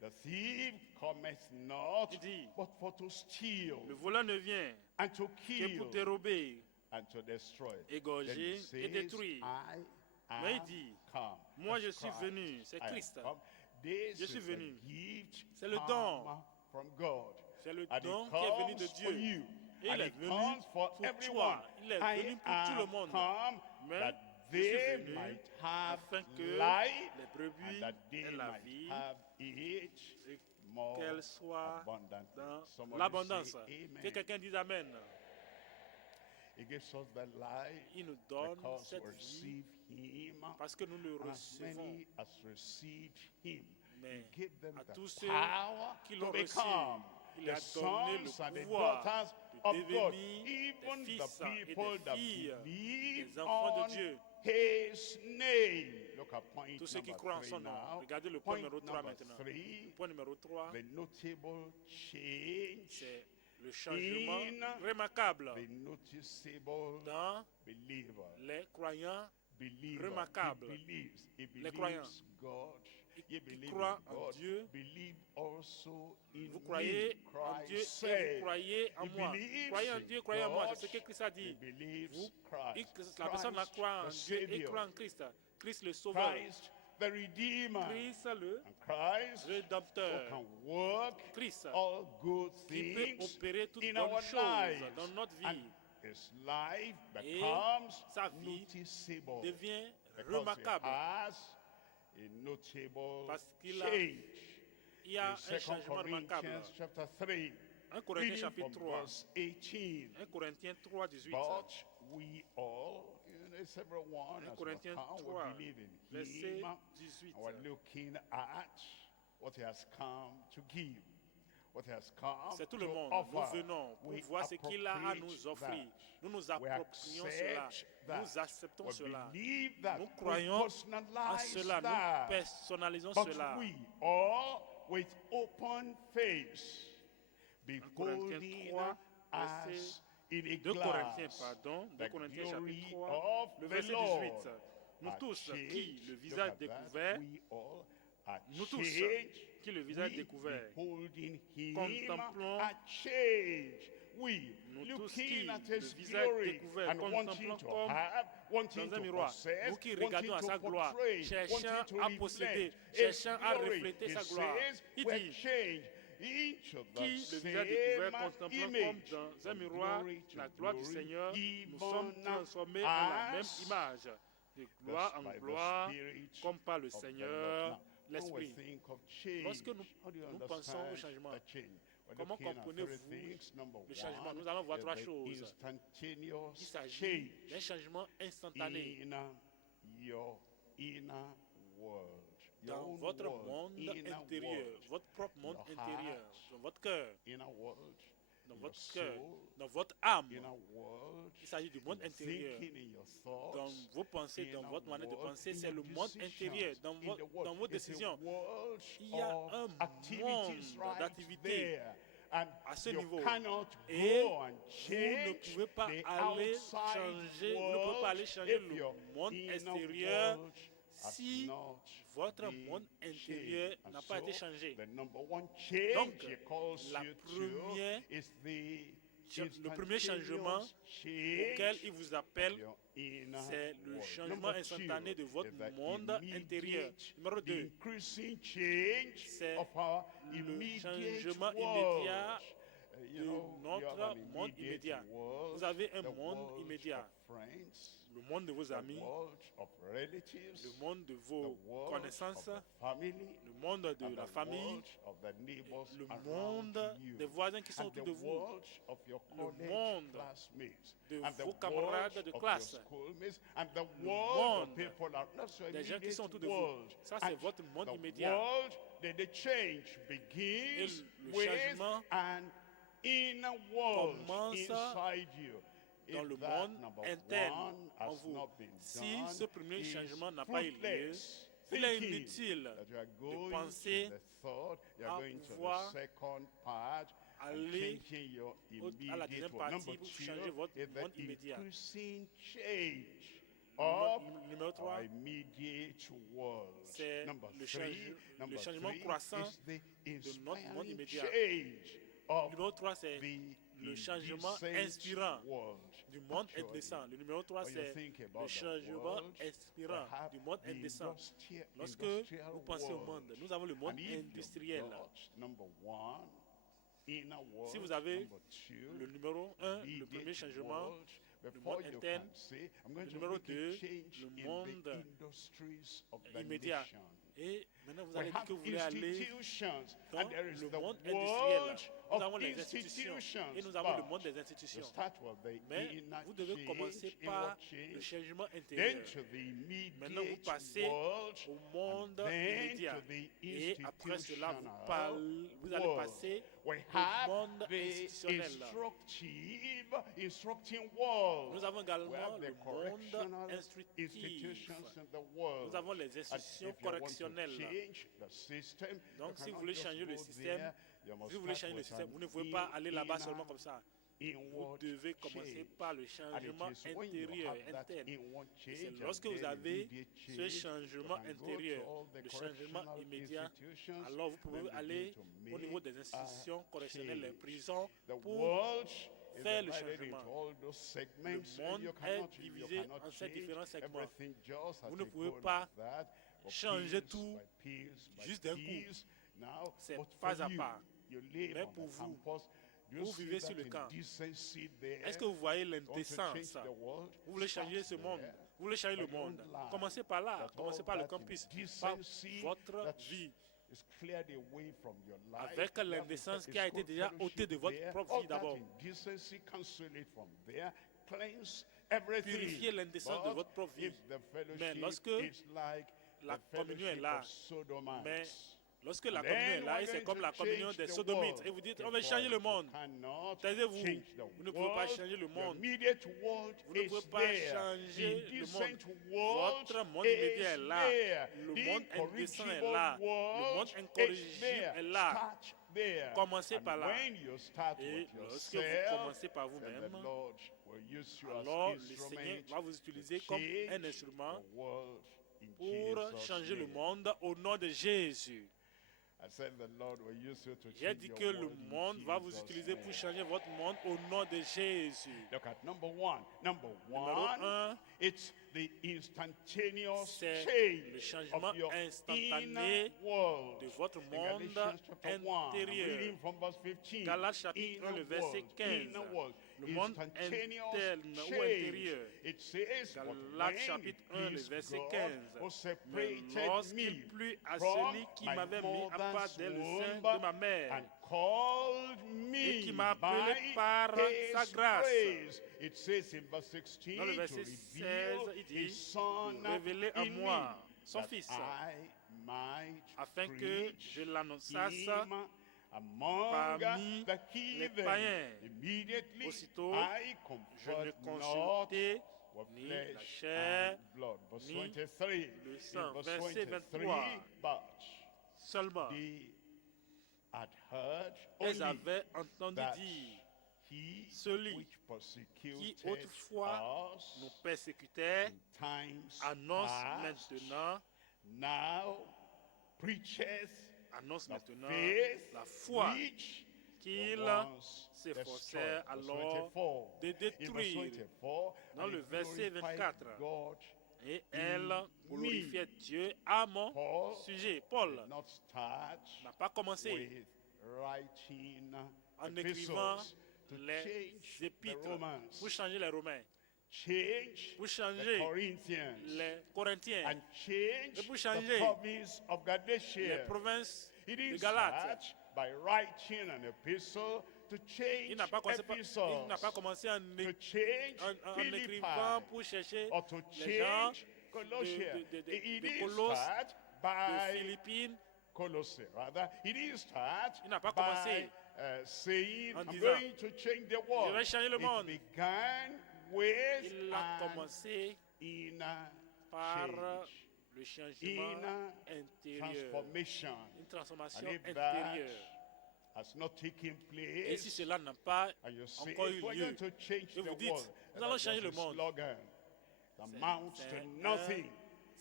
The thief cometh not, Il dit, but for to steal le voleur ne vient and to que kill pour dérober, and to destroy. Then égorger he et says, détruire. I Mais il am dit, come. moi je That's suis Christ. venu, c'est I am Christ. come. This Je suis is a venu. gift C'est le come don. from God. C'est le And don it qui est venu de comes for Dieu. you. Et And il est it venu comes for pour everyone. toi. Il est I venu pour tout le am monde. come Mais that je suis they venu might have afin que life les and brebis that they aient la might vie have it et more qu'elles soient abundantly. dans Somebody l'abondance. say Que amen. quelqu'un dise Amen. He gives us that life Il nous donne because cette we vie receive him. parce que nous le And as recevons. many as received him, Mais he gave them à the tous ceux power qui to l'ont reçu, become il the a donné le sons and the pouvoir daughters de of God. devenir Even des the fils et people des that filles, believe des enfants on de Dieu. his name. Look at point Tous ceux qui number croient en 3 son nom. now. Regardez le point Point numéro 3 number maintenant. 3, Le point numéro 3, the notable change, c'est le changement in remarquable the noticeable dans believer. les croyants Believer. remarquable. He Les croyants believes God. qui You believe croient in en God. Dieu. Believe also in Vous croyez me. en Christ Dieu et said. vous croyez en He moi. believes Croyez en in Dieu, croyez en moi. God. C'est ce que Christ a He dit. believes Vous, Christ. la personne la Christ, croit en the Dieu et Savior. croit en Christ. Christ le Sauveur. Christ, the Redeemer. Christ le And Christ who Rédempteur. can work Christ all good qui peut things opérer toutes in bonnes our choses lives. dans notre And vie. his life Et becomes sa vie noticeable. devient Because remarquable he has a notable parce qu'il a- change. il y a In un 2 changement remarquable. Corinthians chapter 3, 1 Corinthiens reading chapitre from 3. verse 18. 1 Corinthiens 3, 18. But we all, it's everyone 1 as we Corinthiens come, 3, we believe in verset him, 18. and we're looking at what he has come to give. what has come C'est tout le to monde. offer. Nous venons pour We voir ce qu'il a à nous appropriate offrir. that. Nous nous We approprions cela. accept that. Nous acceptons We cela. believe that. Nous We croyons à personalize cela. Nous that. personnalisons But cela. we all with open face, Corinthiens beholding 3, as verset in a 2 Corinthiens, glass pardon, 2 the Corinthiens glory chapitre 3, of le the verset Lord. 18. Nous Are tous, qui, changed. le Look visage at that. découvert, We all are nous tous, changed. qui le visage We découvert, beholding him contemplons, are changed. We nous tous qui, looking at le his visage glory découvert, and wanting contemplons to comme have, wanting dans un to miroir, possess, nous qui wanting regardons à to sa gloire, portray, cherchant wanting to à posséder, reflect his cherchant à glory. refléter It sa gloire. says Il we're dit, changed into the qui, le visage same découvert, contemplant comme image, dans un from miroir glory to la gloire du glory, Seigneur, nous even sommes transformés en la même as image, de gloire en by the gloire, Spirit comme par le of the Seigneur, Lord. Now, when we l'Esprit. think of change, Lorsque nous how do you pensons au understand changement, a change? We're comment looking at comprenez-vous three things. Number le changement? one Nous allons voir is trois the choses. instantaneous Il s'agit change d'un changement instantané in your inner world. Your dans own votre world, monde inner intérieur, world, votre propre monde your intérieur, heart, dans votre cœur, inner world, dans your votre cœur, soul, dans votre âme. inner world, Il s'agit du monde in your intérieur. thinking, in your Dans thoughts, vos pensées, dans inner votre manière de world, penser, in c'est your le monde decisions, intérieur. Dans in the world. vos It's a décisions, world il y a of un activities monde right d'activités there. And à ce you niveau. cannot Et go and vous ne change pouvez pas the aller outside changer, vous ne pouvez pas aller world changer if le your monde inner extérieur world has si not votre been monde intérieur changed. n'a And pas été so, changé. the number one change Donc, he calls la you première to is the le premier changement auquel change il vous appelle, your inner c'est le world. changement Number instantané two de votre is the monde intérieur. immediate, Numéro the 2, increasing change c'est of our le immediate changement world. immédiat You de know, you have notre an monde immediate immédiat. world, Vous avez un the monde world immédiat. of friends, Le monde de vos the amis, world of relatives, le monde de the vos world connaissances, of the family, le monde de and la the famille, world of the neighbors le around monde you, des voisins qui sont and autour the de vous, world of your le college monde classmates, de and the vos world camarades de of your classe, schoolmates, and the le world of monde people around. That's your des gens qui sont immediate autour de vous. world. Ça, c'est And votre monde the immédiat. world, the change begins le with changement an inner world commence inside you. Dans If le that monde number interne one en has vous. not been Si done, ce premier is changement n'a pas eu lieu, fruitless. il est Thinking inutile that you are de going penser to the third, you à are going to the pouvoir second part, and aller changing your à la immediate deuxième world. partie Number pour two changer votre is the monde immédiat. increasing change of Numéro 3, our immediate world. c'est Number le three, number changement three croissant is the de notre monde inspiring immédiat. change of Numéro 3, c'est the le changement indecent inspirant world. du monde Actually, indécent. Le numéro 3, when you c'est think le about the changement world, inspirant we have du monde the indécent. Lorsque industrial vous pensez au world. monde, nous avons le monde And if you've industriel. got number one, inner world, Si vous avez number two, le numéro 1, le immediate premier changement, world, le before monde you interne, can say, I'm going le to numéro make a 2, change le in the monde industries of the immédiat. nation. Et maintenant, vous We allez dire have que vous voulez aller institutions, dans and there is le the monde world industriel. Nous avons of les institutions institutions. et nous avons le But monde des you institutions. start with the Mais inner vous devez commencer change, par inward le change, changement then intérieur. to the Maintenant, vous immediate passez world, au monde and then immédiat. to the Et après cela, institutional vous allez world. passer We au have monde the institutionnel. instructing world. Nous avons We également have le the correctional monde instructif. institutions in the world. Nous avons les And institutions if you want to correctionnelles. change the system, Donc, you si vous cannot voulez just changer le go système, there. You must si vous voulez start changer le with système, an vous ne pouvez pas aller là-bas inner seulement comme ça. Vous inward devez commencer change. par le And it changement is when you intérieur, have that interne. inward Et change c'est and lorsque vous then avez immediate ce change, changement you can go to intérieur, all the le changement correctional immédiat, institutions, alors vous pouvez then begin aller to au niveau des make institutions a correctionnelles, les change. prisons, The pour world is faire le divided changement. into all those segments. Le monde You est cannot divisé en ces change différents segments. everything just as Vous ne it pouvez goes pas like that, but changer piece tout by piece by juste d'un coup. piece. Now, C'est but pas for à you, pas. you live Mais on pour the vous, campus. Do you vous see vivez that sur le camp. indecency there? Est-ce que vous voyez Want to l'indécence? change the world? Vous voulez changer ce Start monde. there. Vous voulez changer le But your monde. own life. Commencez par là. That Commencez all par le that campus. Par indecency votre that vie. is cleared away from your life. Avec You have l'indécence a qui a été school déjà fellowship ôtée de votre there. propre All vie that d'abord. indecency, cancel it from there. Cleanse everything. Purifiez l'indécence de But votre propre vie. if the Mais fellowship lorsque is like la the communion est fellowship là, of Sodomites, mais Lorsque la And communion est then là, we're et c'est going comme to la communion change des the sodomites, world. et vous dites, on va Therefore, changer le you monde. cannot Taisez-vous, change the vous ne pouvez pas world. changer le The monde. immediate world Vous ne is pouvez pas there. The changer le monde. indecent world Votre monde is immédiat est là. there. Le The monde indécent est incorrigible là. Le monde world is incorrigible there. est là. Start there. Commencez And par là. when you start Et with lorsque vous yourself, commencez par then vous-même, the Lord will use you alors as le Seigneur instrument va vous to utiliser comme un change instrument the world in pour Jesus' changer le name. monde au nom de Jésus. I said the Lord will use you to J'ai change dit your que le world in monde va vous Jesus' utiliser name. pour changer votre monde au nom de Jésus. Look at number one. Number Numéro one, un, it's the instantaneous c'est le change changement of your instantané inner world. de votre In monde Galatians chapter 1, I'm intérieur. reading from verse 15. Galates chapitre 1, le verset 15. Inner world, Le monde instantaneous interne ou change. intérieur. It says, but Galates when chapitre it 1, le pleased verset God 15. who Mais separated lorsqu'il me plut à from celui qui my m'avait mis à part mother's dès le sein womb de ma mère and called et me qui m'a appelé by par sa his grâce. grace. It says in verse 16 Dans le to verset reveal 16, il dit, his son de révéler à in moi me, son that fils, I might afin que preach je l'annonçasse him among parmi the les heathen. païens. Immediately Aussitôt, I je comfort ne not consultais with ni la flesh chair, and blood. Verse ni 23. le In sang. verse Verset 23, 23. but Seulement, they had heard elles only avaient entendu that dire, he celui which persecuted qui autrefois us nous persécutait, in times annonce past, maintenant, now preaches annonce the maintenant faith la foi which qu'il once s'efforçait destroyed. alors Verse 24. de In verse détruire. 24, Dans and le he verset glorified 24, God. Et elle me. glorifiait Dieu à mon Paul sujet. Paul did not start n'a pas commencé with writing en écrivant epistles to les change the épîtres Romans, pour changer les Romains, change pour the changer Corinthians, les Corinthiens, and change et pour the changer province of les Galatia. provinces He de didn't Galate. start by writing an epistle to change Il n'a pas commencé, Ephesus, il n'a pas commencé en, to change en Philippi, écrivant pour chercher or to les gens change Colossia. He de didn't Colosse, start de by Philippines. Colossae, rather. He didn't start Il n'a pas by commencé saying, en I'm disant, going to change the Je world. vais changer le monde. It began with Il a an commencé inner par change, le changement inner intérieur, transformation. une transformation And if intérieure. that has not taken Et si place, cela n'a pas and you say, encore eu if we're lieu, going to change et the vous dites, world, nous allons that's changer just le a monde. slogan that amounts C'est to un nothing.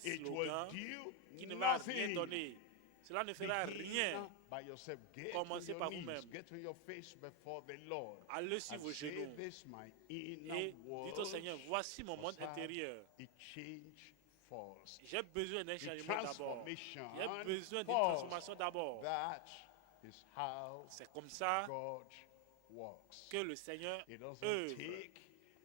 It will slogan do qui ne va rien nothing. donner. Cela ne fera Begin rien. by yourself. Get Commencez on par your knees. vous-même. Get on your face before the Lord. Allez sur And vos say, genoux this my inner et world dites au Seigneur, voici mon monde must have intérieur. a change first. J'ai besoin d'un A changement d'abord. transformation J'ai besoin d'une first. transformation d'abord. That is how C'est comme ça God works. que le Seigneur He doesn't œuvre. take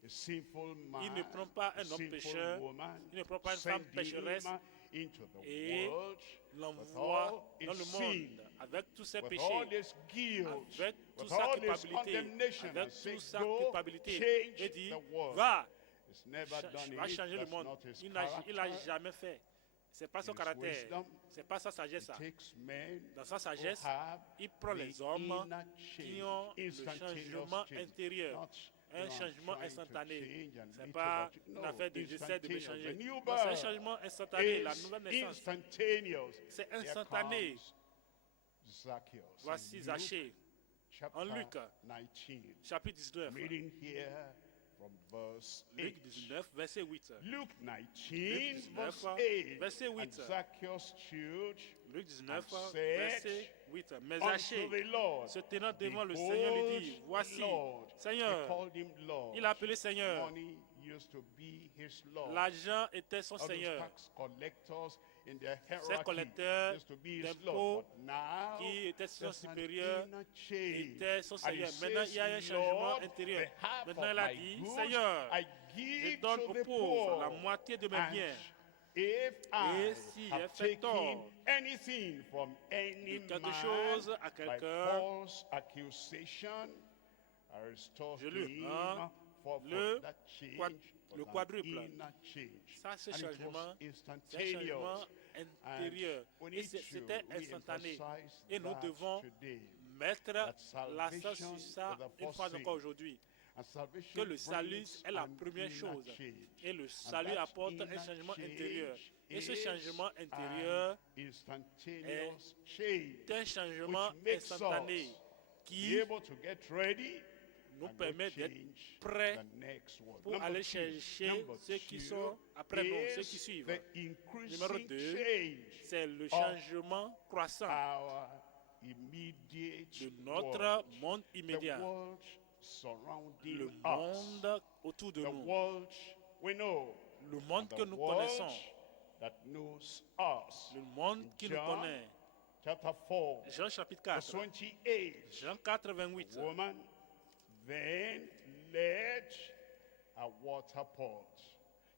a sinful man, Il ne prend pas a un homme sinful pécheur, woman, il ne prend pas une femme send pécheresse him into the et world with l'envoie all dans his le sin, monde avec tous ses with péchés, all his guilt, avec toute with sa all his culpabilité, condemnation, avec and say, toute sa go culpabilité, change et dit, the world. va, He's never done va it. changer le That's monde. not his Il n'a character. jamais fait. C'est pas son His caractère, wisdom, c'est pas sa sagesse. It takes men Dans sa who sagesse, have il prend the les hommes inner qui change, ont le instantaneous changement change, intérieur, not, un I'm changement trying to instantané. change and C'est little pas by une little. affaire de j'essaie de me Instantaneous. changer. The new Non, c'est un birth changement instantané, la is nouvelle naissance. instantaneous. C'est Here instantané. comes Zacchaeus. Voici In Luke Zachée, chapter en Luc, 19. chapitre 19. I'm reading here from verse Luc 8. 19, verset 8. Luke 19, verse 19, 8. verset And 8. Zacchaeus stood Luc 19, said verset 8. Mais unto Zachée, the Lord, se tenant devant le Behold, Seigneur, lui dit, voici, Lord. He Seigneur. called him Lord. Il a appelé Seigneur. Money used to be his Lord. L'argent était son All those Seigneur. tax collectors in their Ces hierarchy collecteurs used to be his d'impôts Lord. But now, qui était son there's an supérieur inner change. était son And he Seigneur. Maintenant, il y a un says, changement Lord, intérieur. the half Maintenant, of il a my dit, goods Seigneur, I je give donne to aux the pauvres la poor. moitié de mes And biens. if I si have j'ai fait taken tort anything from any de quelque man chose à by quelqu'un, false accusation, I restore je lui him rends Le that change le was an quadruple. inner change. Ça, ce And it changement, was c'est un instantaneous. changement intérieur. And we Et need to c'était instantané. re-emphasize Et nous that devons today. mettre That l'accent salvation sur ça is the une fois first encore thing. aujourd'hui. And salvation Que le salut brings est la an première inner chose. change. Et le And salut that apporte un inner changement change intérieur. Et ce is changement an intérieur instantaneous change, est un changement which makes instantané us qui be able to get ready nous and go permet d'être change prêts the next one. pour Number aller two, chercher ceux qui sont two après nous, ceux is qui suivent. the Numéro increasing 2, change c'est le of changement croissant our immediate de notre world. monde The immédiat, world surrounding le us. monde autour de The nous, world we know. le monde And que the nous world connaissons, that knows us. le monde qui nous John connaît. chapter 4, Jean chapitre verse 4, 28. Jean 4, 28. The woman then led a water pot.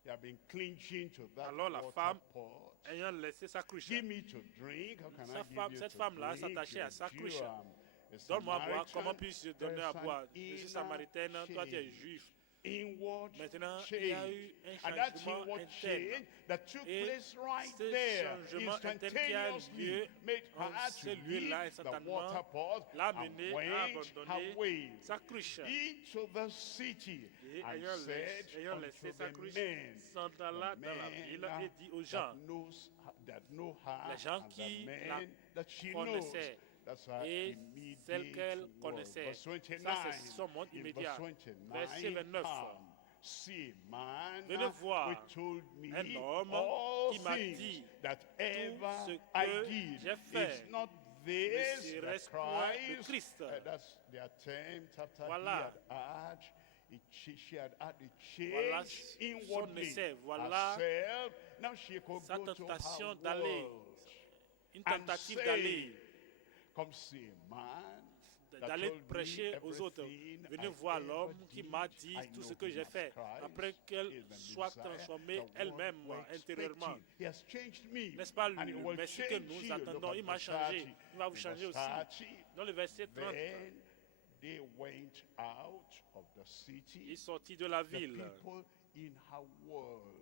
You have been clinging to that Alors la water femme, pot. ayant laissé sa cruche, Give me to drink. How can I give you cette to femme-là drink? s'attachait à You're sa a Jew, cruche. I'm a Donne-moi à boire, Samaritan. comment puis-je donner à There's boire? an Je suis inner samaritaine, toi tu es change. juif. Inward Maintenant, il change. y a eu un And that changement inward interne. change that took Et place right ce there, changement interne qui a instantaneously, lieu made en her ce to lieu-là, leave the instantanément, water pot l'a and amené à went her abandonner way sa cruche. into the city Et and ayant said ayant unto laissé sa the cruche, men, s'en alla dans la ville et dit aux gens, that know her les gens and the qui la men that she knows. connaissaient That's her et celle immediate qu'elle world. connaissait. Verse Ça, 29. c'est son monde In immédiat. verse Verset 29, 29. come, see, man, Venez voir who told me un homme all qui m'a things dit that ever ce I que did. j'ai fait. It's not this Ne the serait-ce point le Christ. Christ. That's the attempt after Voilà. he had she had had a Voilà change son inwardly essai. Voilà herself. Now she could sa go to tentation her d'aller, world une and tentative say, d'aller, come see a man that d'aller told me prêcher aux autres. everything Venez I voir ever l'homme qui m'a did. dit I tout know ce que him j'ai as fait, Christ après qu'elle is the soit Messiah, transformée the one elle-même we're intérieurement. expecting. He has changed me. N'est-ce pas And he le will Messie que change nous you. attendons? Look at Il m'a verse changé. 30. Il va vous In changer verse aussi. 30, Dans le verset 30, then they went out of the city. il sortit de la The ville. people in her world.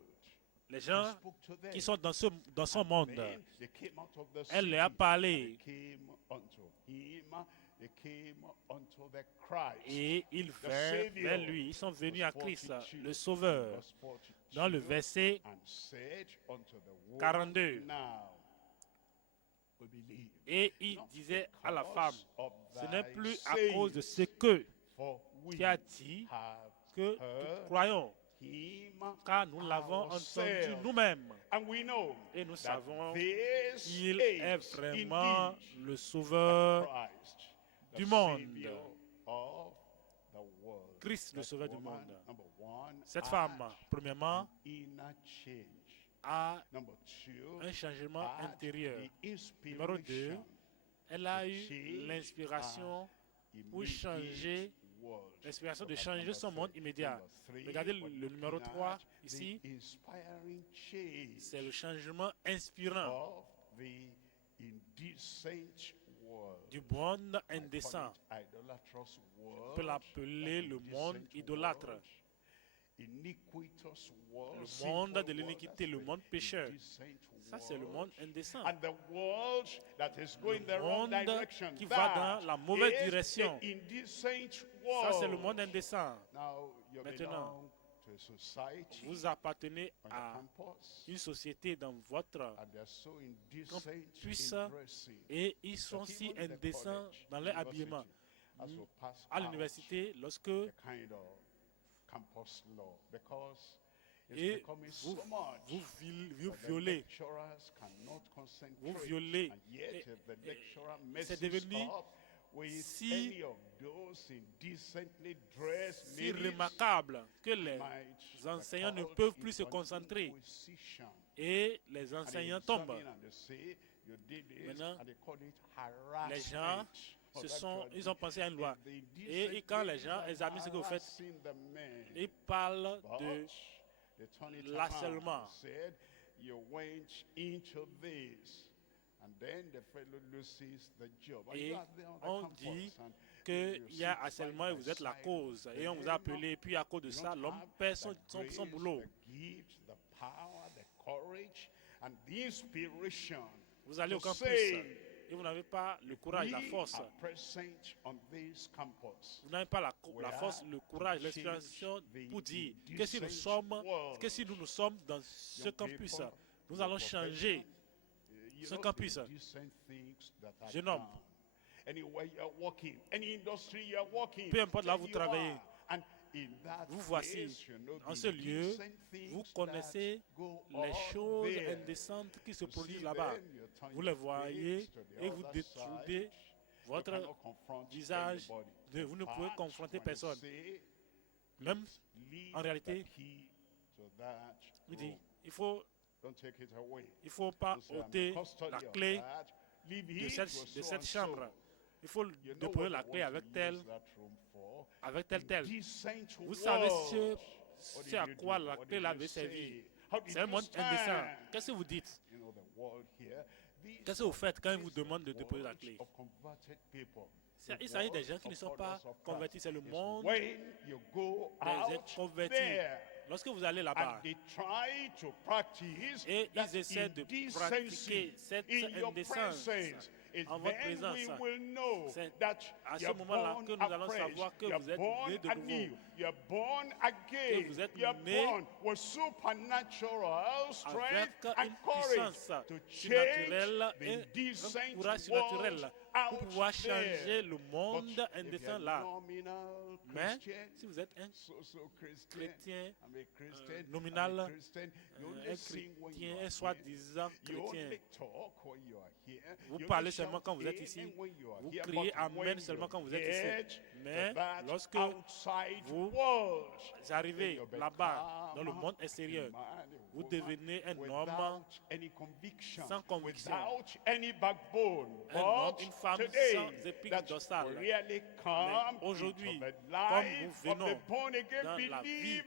Les He gens spoke to them. qui sont dans son monde, Then they came out of the elle leur a city, parlé. and they came unto him. They came unto the Christ. Et ils vinrent vers lui. Ils sont venus à Christ, le Sauveur. Verse 42, Dans le verset and said unto the woman, 42. now we believe. Et il disait à la femme, Of ce n'est thy plus à saying, cause de ce que for we tu as dit have que nous croyons, him car nous l'avons entendu ourselves. nous-mêmes. And we know Et nous that savons this qu'il is est vraiment indeed le Sauveur, Christ, the du monde. Savior of the world. Christ, le That Sauveur du woman, monde. number one, Cette had femme, premièrement, an inner change. a Number two, un changement had intérieur. the Numéro 2, inspiration elle a to eu change l'inspiration pour immediate changer, world. l'inspiration de Look at changer number son monde three. immédiat. Number three, Regardez we're le numéro looking 3 at ici, the inspiring change c'est le changement inspirant of the indecent world. du monde I call indécent. it idolatrous world, On peut l'appeler that le monde indecent idolâtre, world, iniquitous world, le monde sinful de world, l'iniquité, that's le the monde pécheur. indecent Ça, c'est le world. monde indécent. And the world that is going the wrong monde direction, qui va that dans la mauvaise is direction. the indecent Ça, world. c'est le monde indécent. Now, you Maintenant, belong to a society Vous appartenez on the à campus, une société dans votre and they're so indecent campus in dressing. et ils sont that si even the indécents college, dans leur university, habillement. has to pass À out l'université, lorsque a kind of campus law because it's et becoming vous, so much. vous that the violez, lecturers cannot concentrate, vous violez. and yet Et- if the et- lecturer c'est messes devenu up with si- any of those indecently dressed si ladies, remarquable que les might enseignants ne result peuvent plus se into an concentrer inquisition. et les And they enseignants examine tombent. and they say, "You did this," Maintenant, and they call it les gens harassment. ils ont pensé à une loi. If the Et indecent quand les ladies gens are examinent ce que vous faites, harassing the men, ils parlent but de they turn it l'harcèlement. around and said, "You went into this." And then the fellow loses the job. And Et you are there on the on campus, dit and qu'il y a harcèlement et vous êtes la cause, et on vous a appelé, puis à cause de ça, l'homme perd son boulot. Vous allez au campus et vous n'avez pas le courage, la force. Vous n'avez pas la force, le courage, l'inspiration pour dire que si nous nous sommes dans ce campus, nous allons changer ce campus. Jeune homme, peu importe là où vous travaillez, vous voici en ce lieu, vous connaissez les choses indécentes qui se produisent là-bas. Vous les voyez et vous détruisez votre visage. Vous ne pouvez confronter personne. Même en réalité, il dit, il ne faut pas ôter la clé de cette chambre. Il faut déposer la clé avec tel. Vous savez ce à quoi la clé l'avait servi. C'est un monde indécent. Qu'est-ce que vous dites? Qu'est-ce que vous faites quand ils vous demandent de déposer la clé? Il s'agit des gens qui ne sont pas convertis. C'est le monde des inconvertis. Lorsque vous allez là-bas, et ils essaient de pratiquer cette indécence en votre présence, c'est à ce moment-là que nous allons savoir que vous êtes né de nouveau, que vous êtes né avec une puissance surnaturelle et un courage surnaturel pour pouvoir changer le monde indécent là. Mais si vous êtes un chrétien nominal, un chrétien, un soi-disant chrétien, vous parlez seulement quand vous êtes ici, vous criez Amen seulement quand vous êtes ici. Mais lorsque vous arrivez là-bas, dans le monde extérieur, vous devenez un homme sans conviction, un homme, une femme sans épique dorsale. Mais aujourd'hui, comme nous venons dans la vie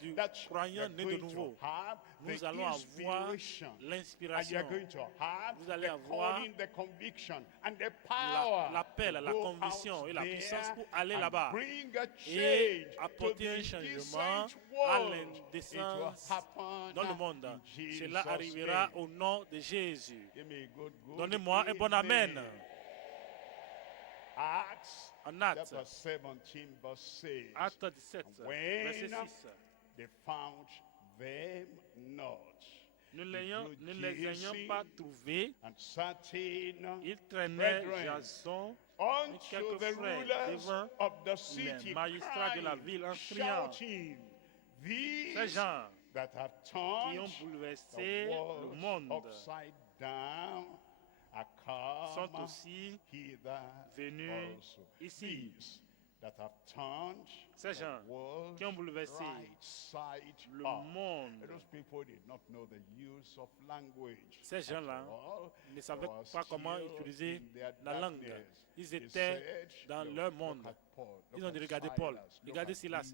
du croyant né de nouveau, nous allons avoir l'inspiration, vous allez avoir l'appel, la conviction et la puissance pour aller là-bas et apporter un changement à l'indécence dans le monde. Cela arrivera au nom de Jésus. Donnez-moi un bon Amen. En Actes 17, verset 6. Ne les ayant pas trouvés, ils traînaient Jason et quelques frères devant les magistrats de la ville en criant. Ces gens qui ont bouleversé le monde sont aussi venus ici. Ces gens qui ont bouleversé le monde, ces gens-là ne savaient pas comment utiliser la langue. Ils étaient dans leur monde. Ils ont dit, regardez Paul, regardez Silas,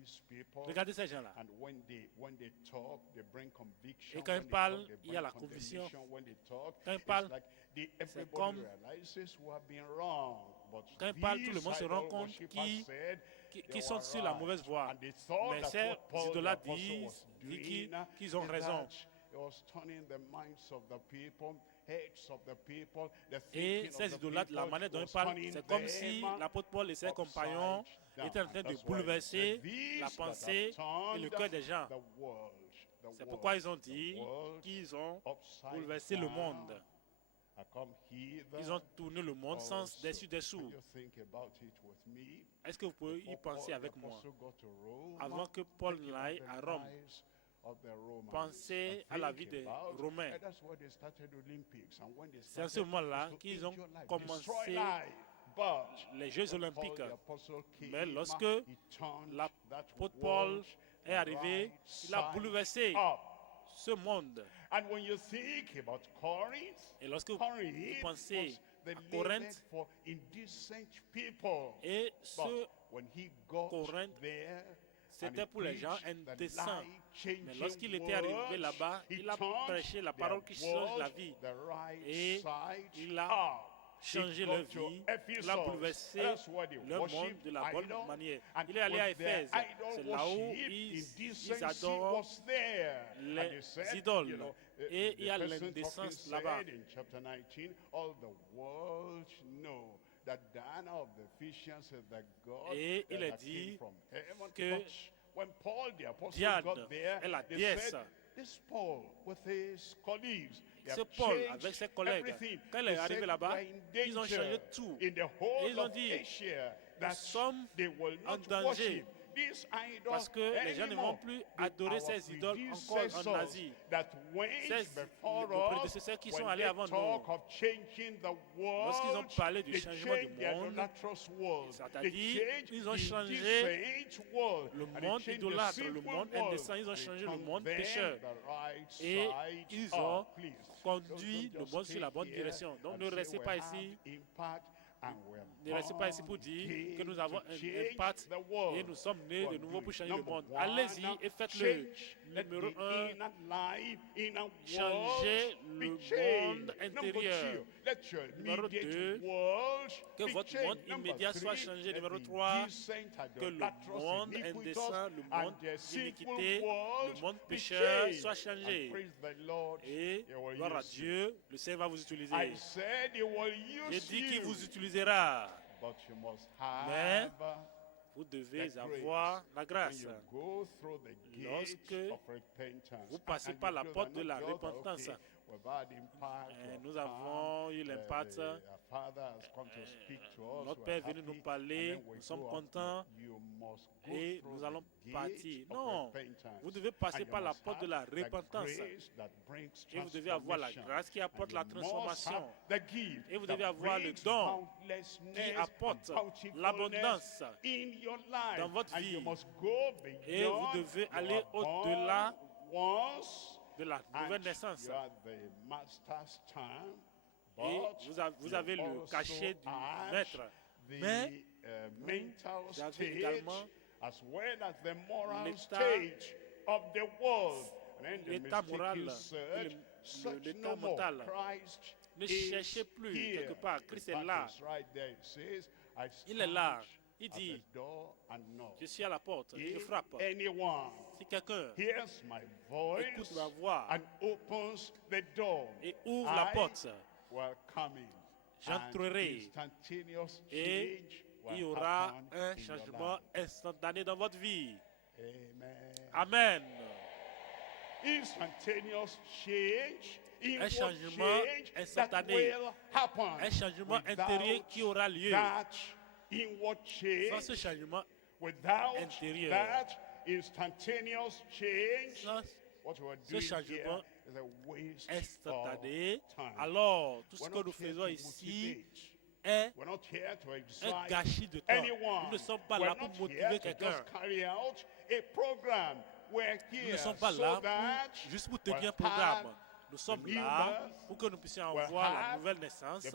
regardez ces gens-là. Et quand ils parlent, il y a la conviction. Quand ils parlent, c'est comme quand ils parlent, tout le monde se rend compte qu'ils sont sur la mauvaise voie. Mais ces idoles-là disent qu'ils ont raison. Et ces idolâtres, la manière dont ils parlent, c'est comme si l'apôtre Paul et ses compagnons étaient en train de bouleverser la pensée et le cœur des gens. C'est pourquoi ils ont dit qu'ils ont bouleversé le monde. Ils ont tourné le monde sans dessus-dessous. Est-ce que vous pouvez y penser avec moi? Avant que Paul n'aille à Rome, pensez à la vie des Romains. C'est à ce moment-là qu'ils ont commencé les Jeux olympiques. Mais lorsque l'apôtre Paul est arrivé, il a bouleversé ce monde. Et lorsque vous pensez à Corinthe, et ce Corinthe, c'était pour les gens indécents. Mais lorsqu'il était arrivé là-bas, il a prêché la parole qui change la vie. Et il a changer leur vie, il a bouleversé leur monde de la bonne manière. Il est allé à Éphèse, c'est là où ils adorent les idoles. Et il y a l'indécence là-bas. Et il est dit que Diane est la déesse. C'est Paul avec ses collègues. Quand il est arrivé là-bas, ils ont changé tout. Et ils ont dit, nous sommes en danger. Parce que les gens ne vont plus adorer ces idoles encore en Asie. Nos prédécesseurs qui sont allés avant nous, lorsqu'ils ont parlé du changement du monde, c'est-à-dire ils ont changé le monde idolâtre, le monde indécent, ils ont changé le monde pécheur. Et ils ont conduit le monde sur la bonne direction. Donc ne restez pas ici. Ne restez pas ici pour dire que nous avons un impact et nous sommes nés de nouveau pour changer le monde. Allez-y et faites-le. Numéro 1, changez le monde intérieur. Numéro 2, que votre monde immédiat soit changé. Numéro 3, que le monde indécent, le monde d'iniquité, le monde pécheur soit changé. Et gloire à Dieu, le Seigneur va vous utiliser. J'ai dit qu'il vous utilisera. Mais vous devez avoir la grâce. Lorsque vous passez par la porte de la repentance, nous avons eu l'impact. Notre Père est venu nous parler, nous sommes contents et nous allons partir. Non, vous devez passer par la porte de la repentance et vous devez avoir la grâce qui apporte la transformation et vous devez avoir le don qui apporte l'abondance dans votre vie et vous devez aller au-delà de la nouvelle naissance. Et vous avez le cachet du maître. Mais vous avez également l'état moral, l'état mental. Ne cherchez plus quelque part. Christ est là. Il est là. Il dit, je suis à la porte, je frappe. Si quelqu'un écoute ma voix et ouvre la porte, j'entrerai et il y aura un changement instantané dans votre vie. Amen. Un changement instantané, un changement intérieur qui aura lieu. Sans ce changement intérieur, sans ce changement instantané, alors tout ce que nous faisons ici est un gâchis de temps. Nous ne sommes pas là pour motiver quelqu'un. Nous ne sommes pas là juste pour tenir un programme. Nous sommes là pour que nous puissions voir la nouvelle naissance. Nous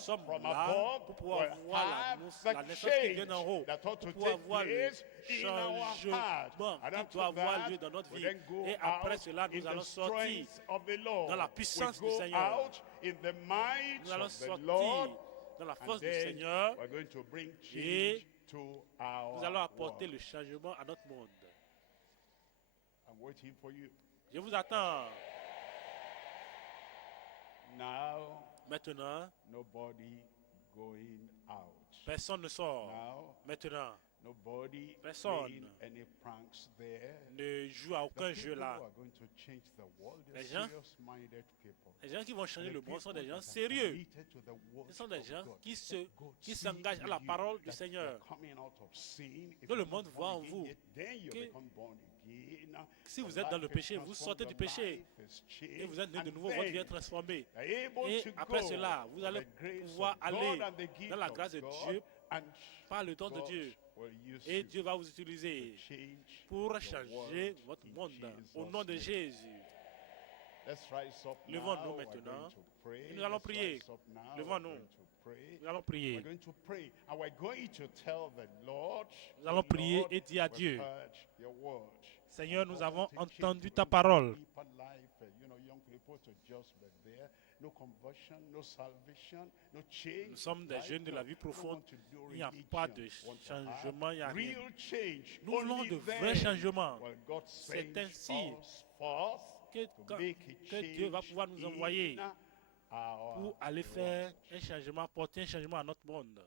sommes là pour pouvoir voir la naissance qui vient d'en haut, pour pouvoir voir le changement qui doit avoir lieu dans notre vie. Et après cela, nous allons sortir dans la puissance du Seigneur. Nous allons sortir dans la force du Seigneur et nous allons apporter le changement à notre monde. Je vous attends. Maintenant, personne ne sort. Maintenant, personne ne joue à aucun jeu là. Les gens qui vont changer le monde sont des gens sérieux. Ce sont des gens qui s'engagent à la parole du Seigneur. Que le monde voit en vous que si vous êtes dans le péché, vous sortez du péché et vous êtes né de nouveau, votre vie est transformée. Et après cela, vous allez pouvoir aller dans la grâce de Dieu par le don de Dieu. Et Dieu va vous utiliser pour changer votre monde au nom de Jésus. Levons-nous maintenant et nous allons prier. Levons-nous. Nous allons prier. Nous allons prier et dire à Dieu, Seigneur, nous avons entendu ta parole. no conversion, no salvation, no change. Nous sommes des jeunes de la vie profonde. Il n'y a pas de changement, il n'y a rien. Real change. Nous voulons de vrais changements. C'est ainsi que Dieu va pouvoir nous envoyer pour aller faire un changement, apporter un changement à notre monde.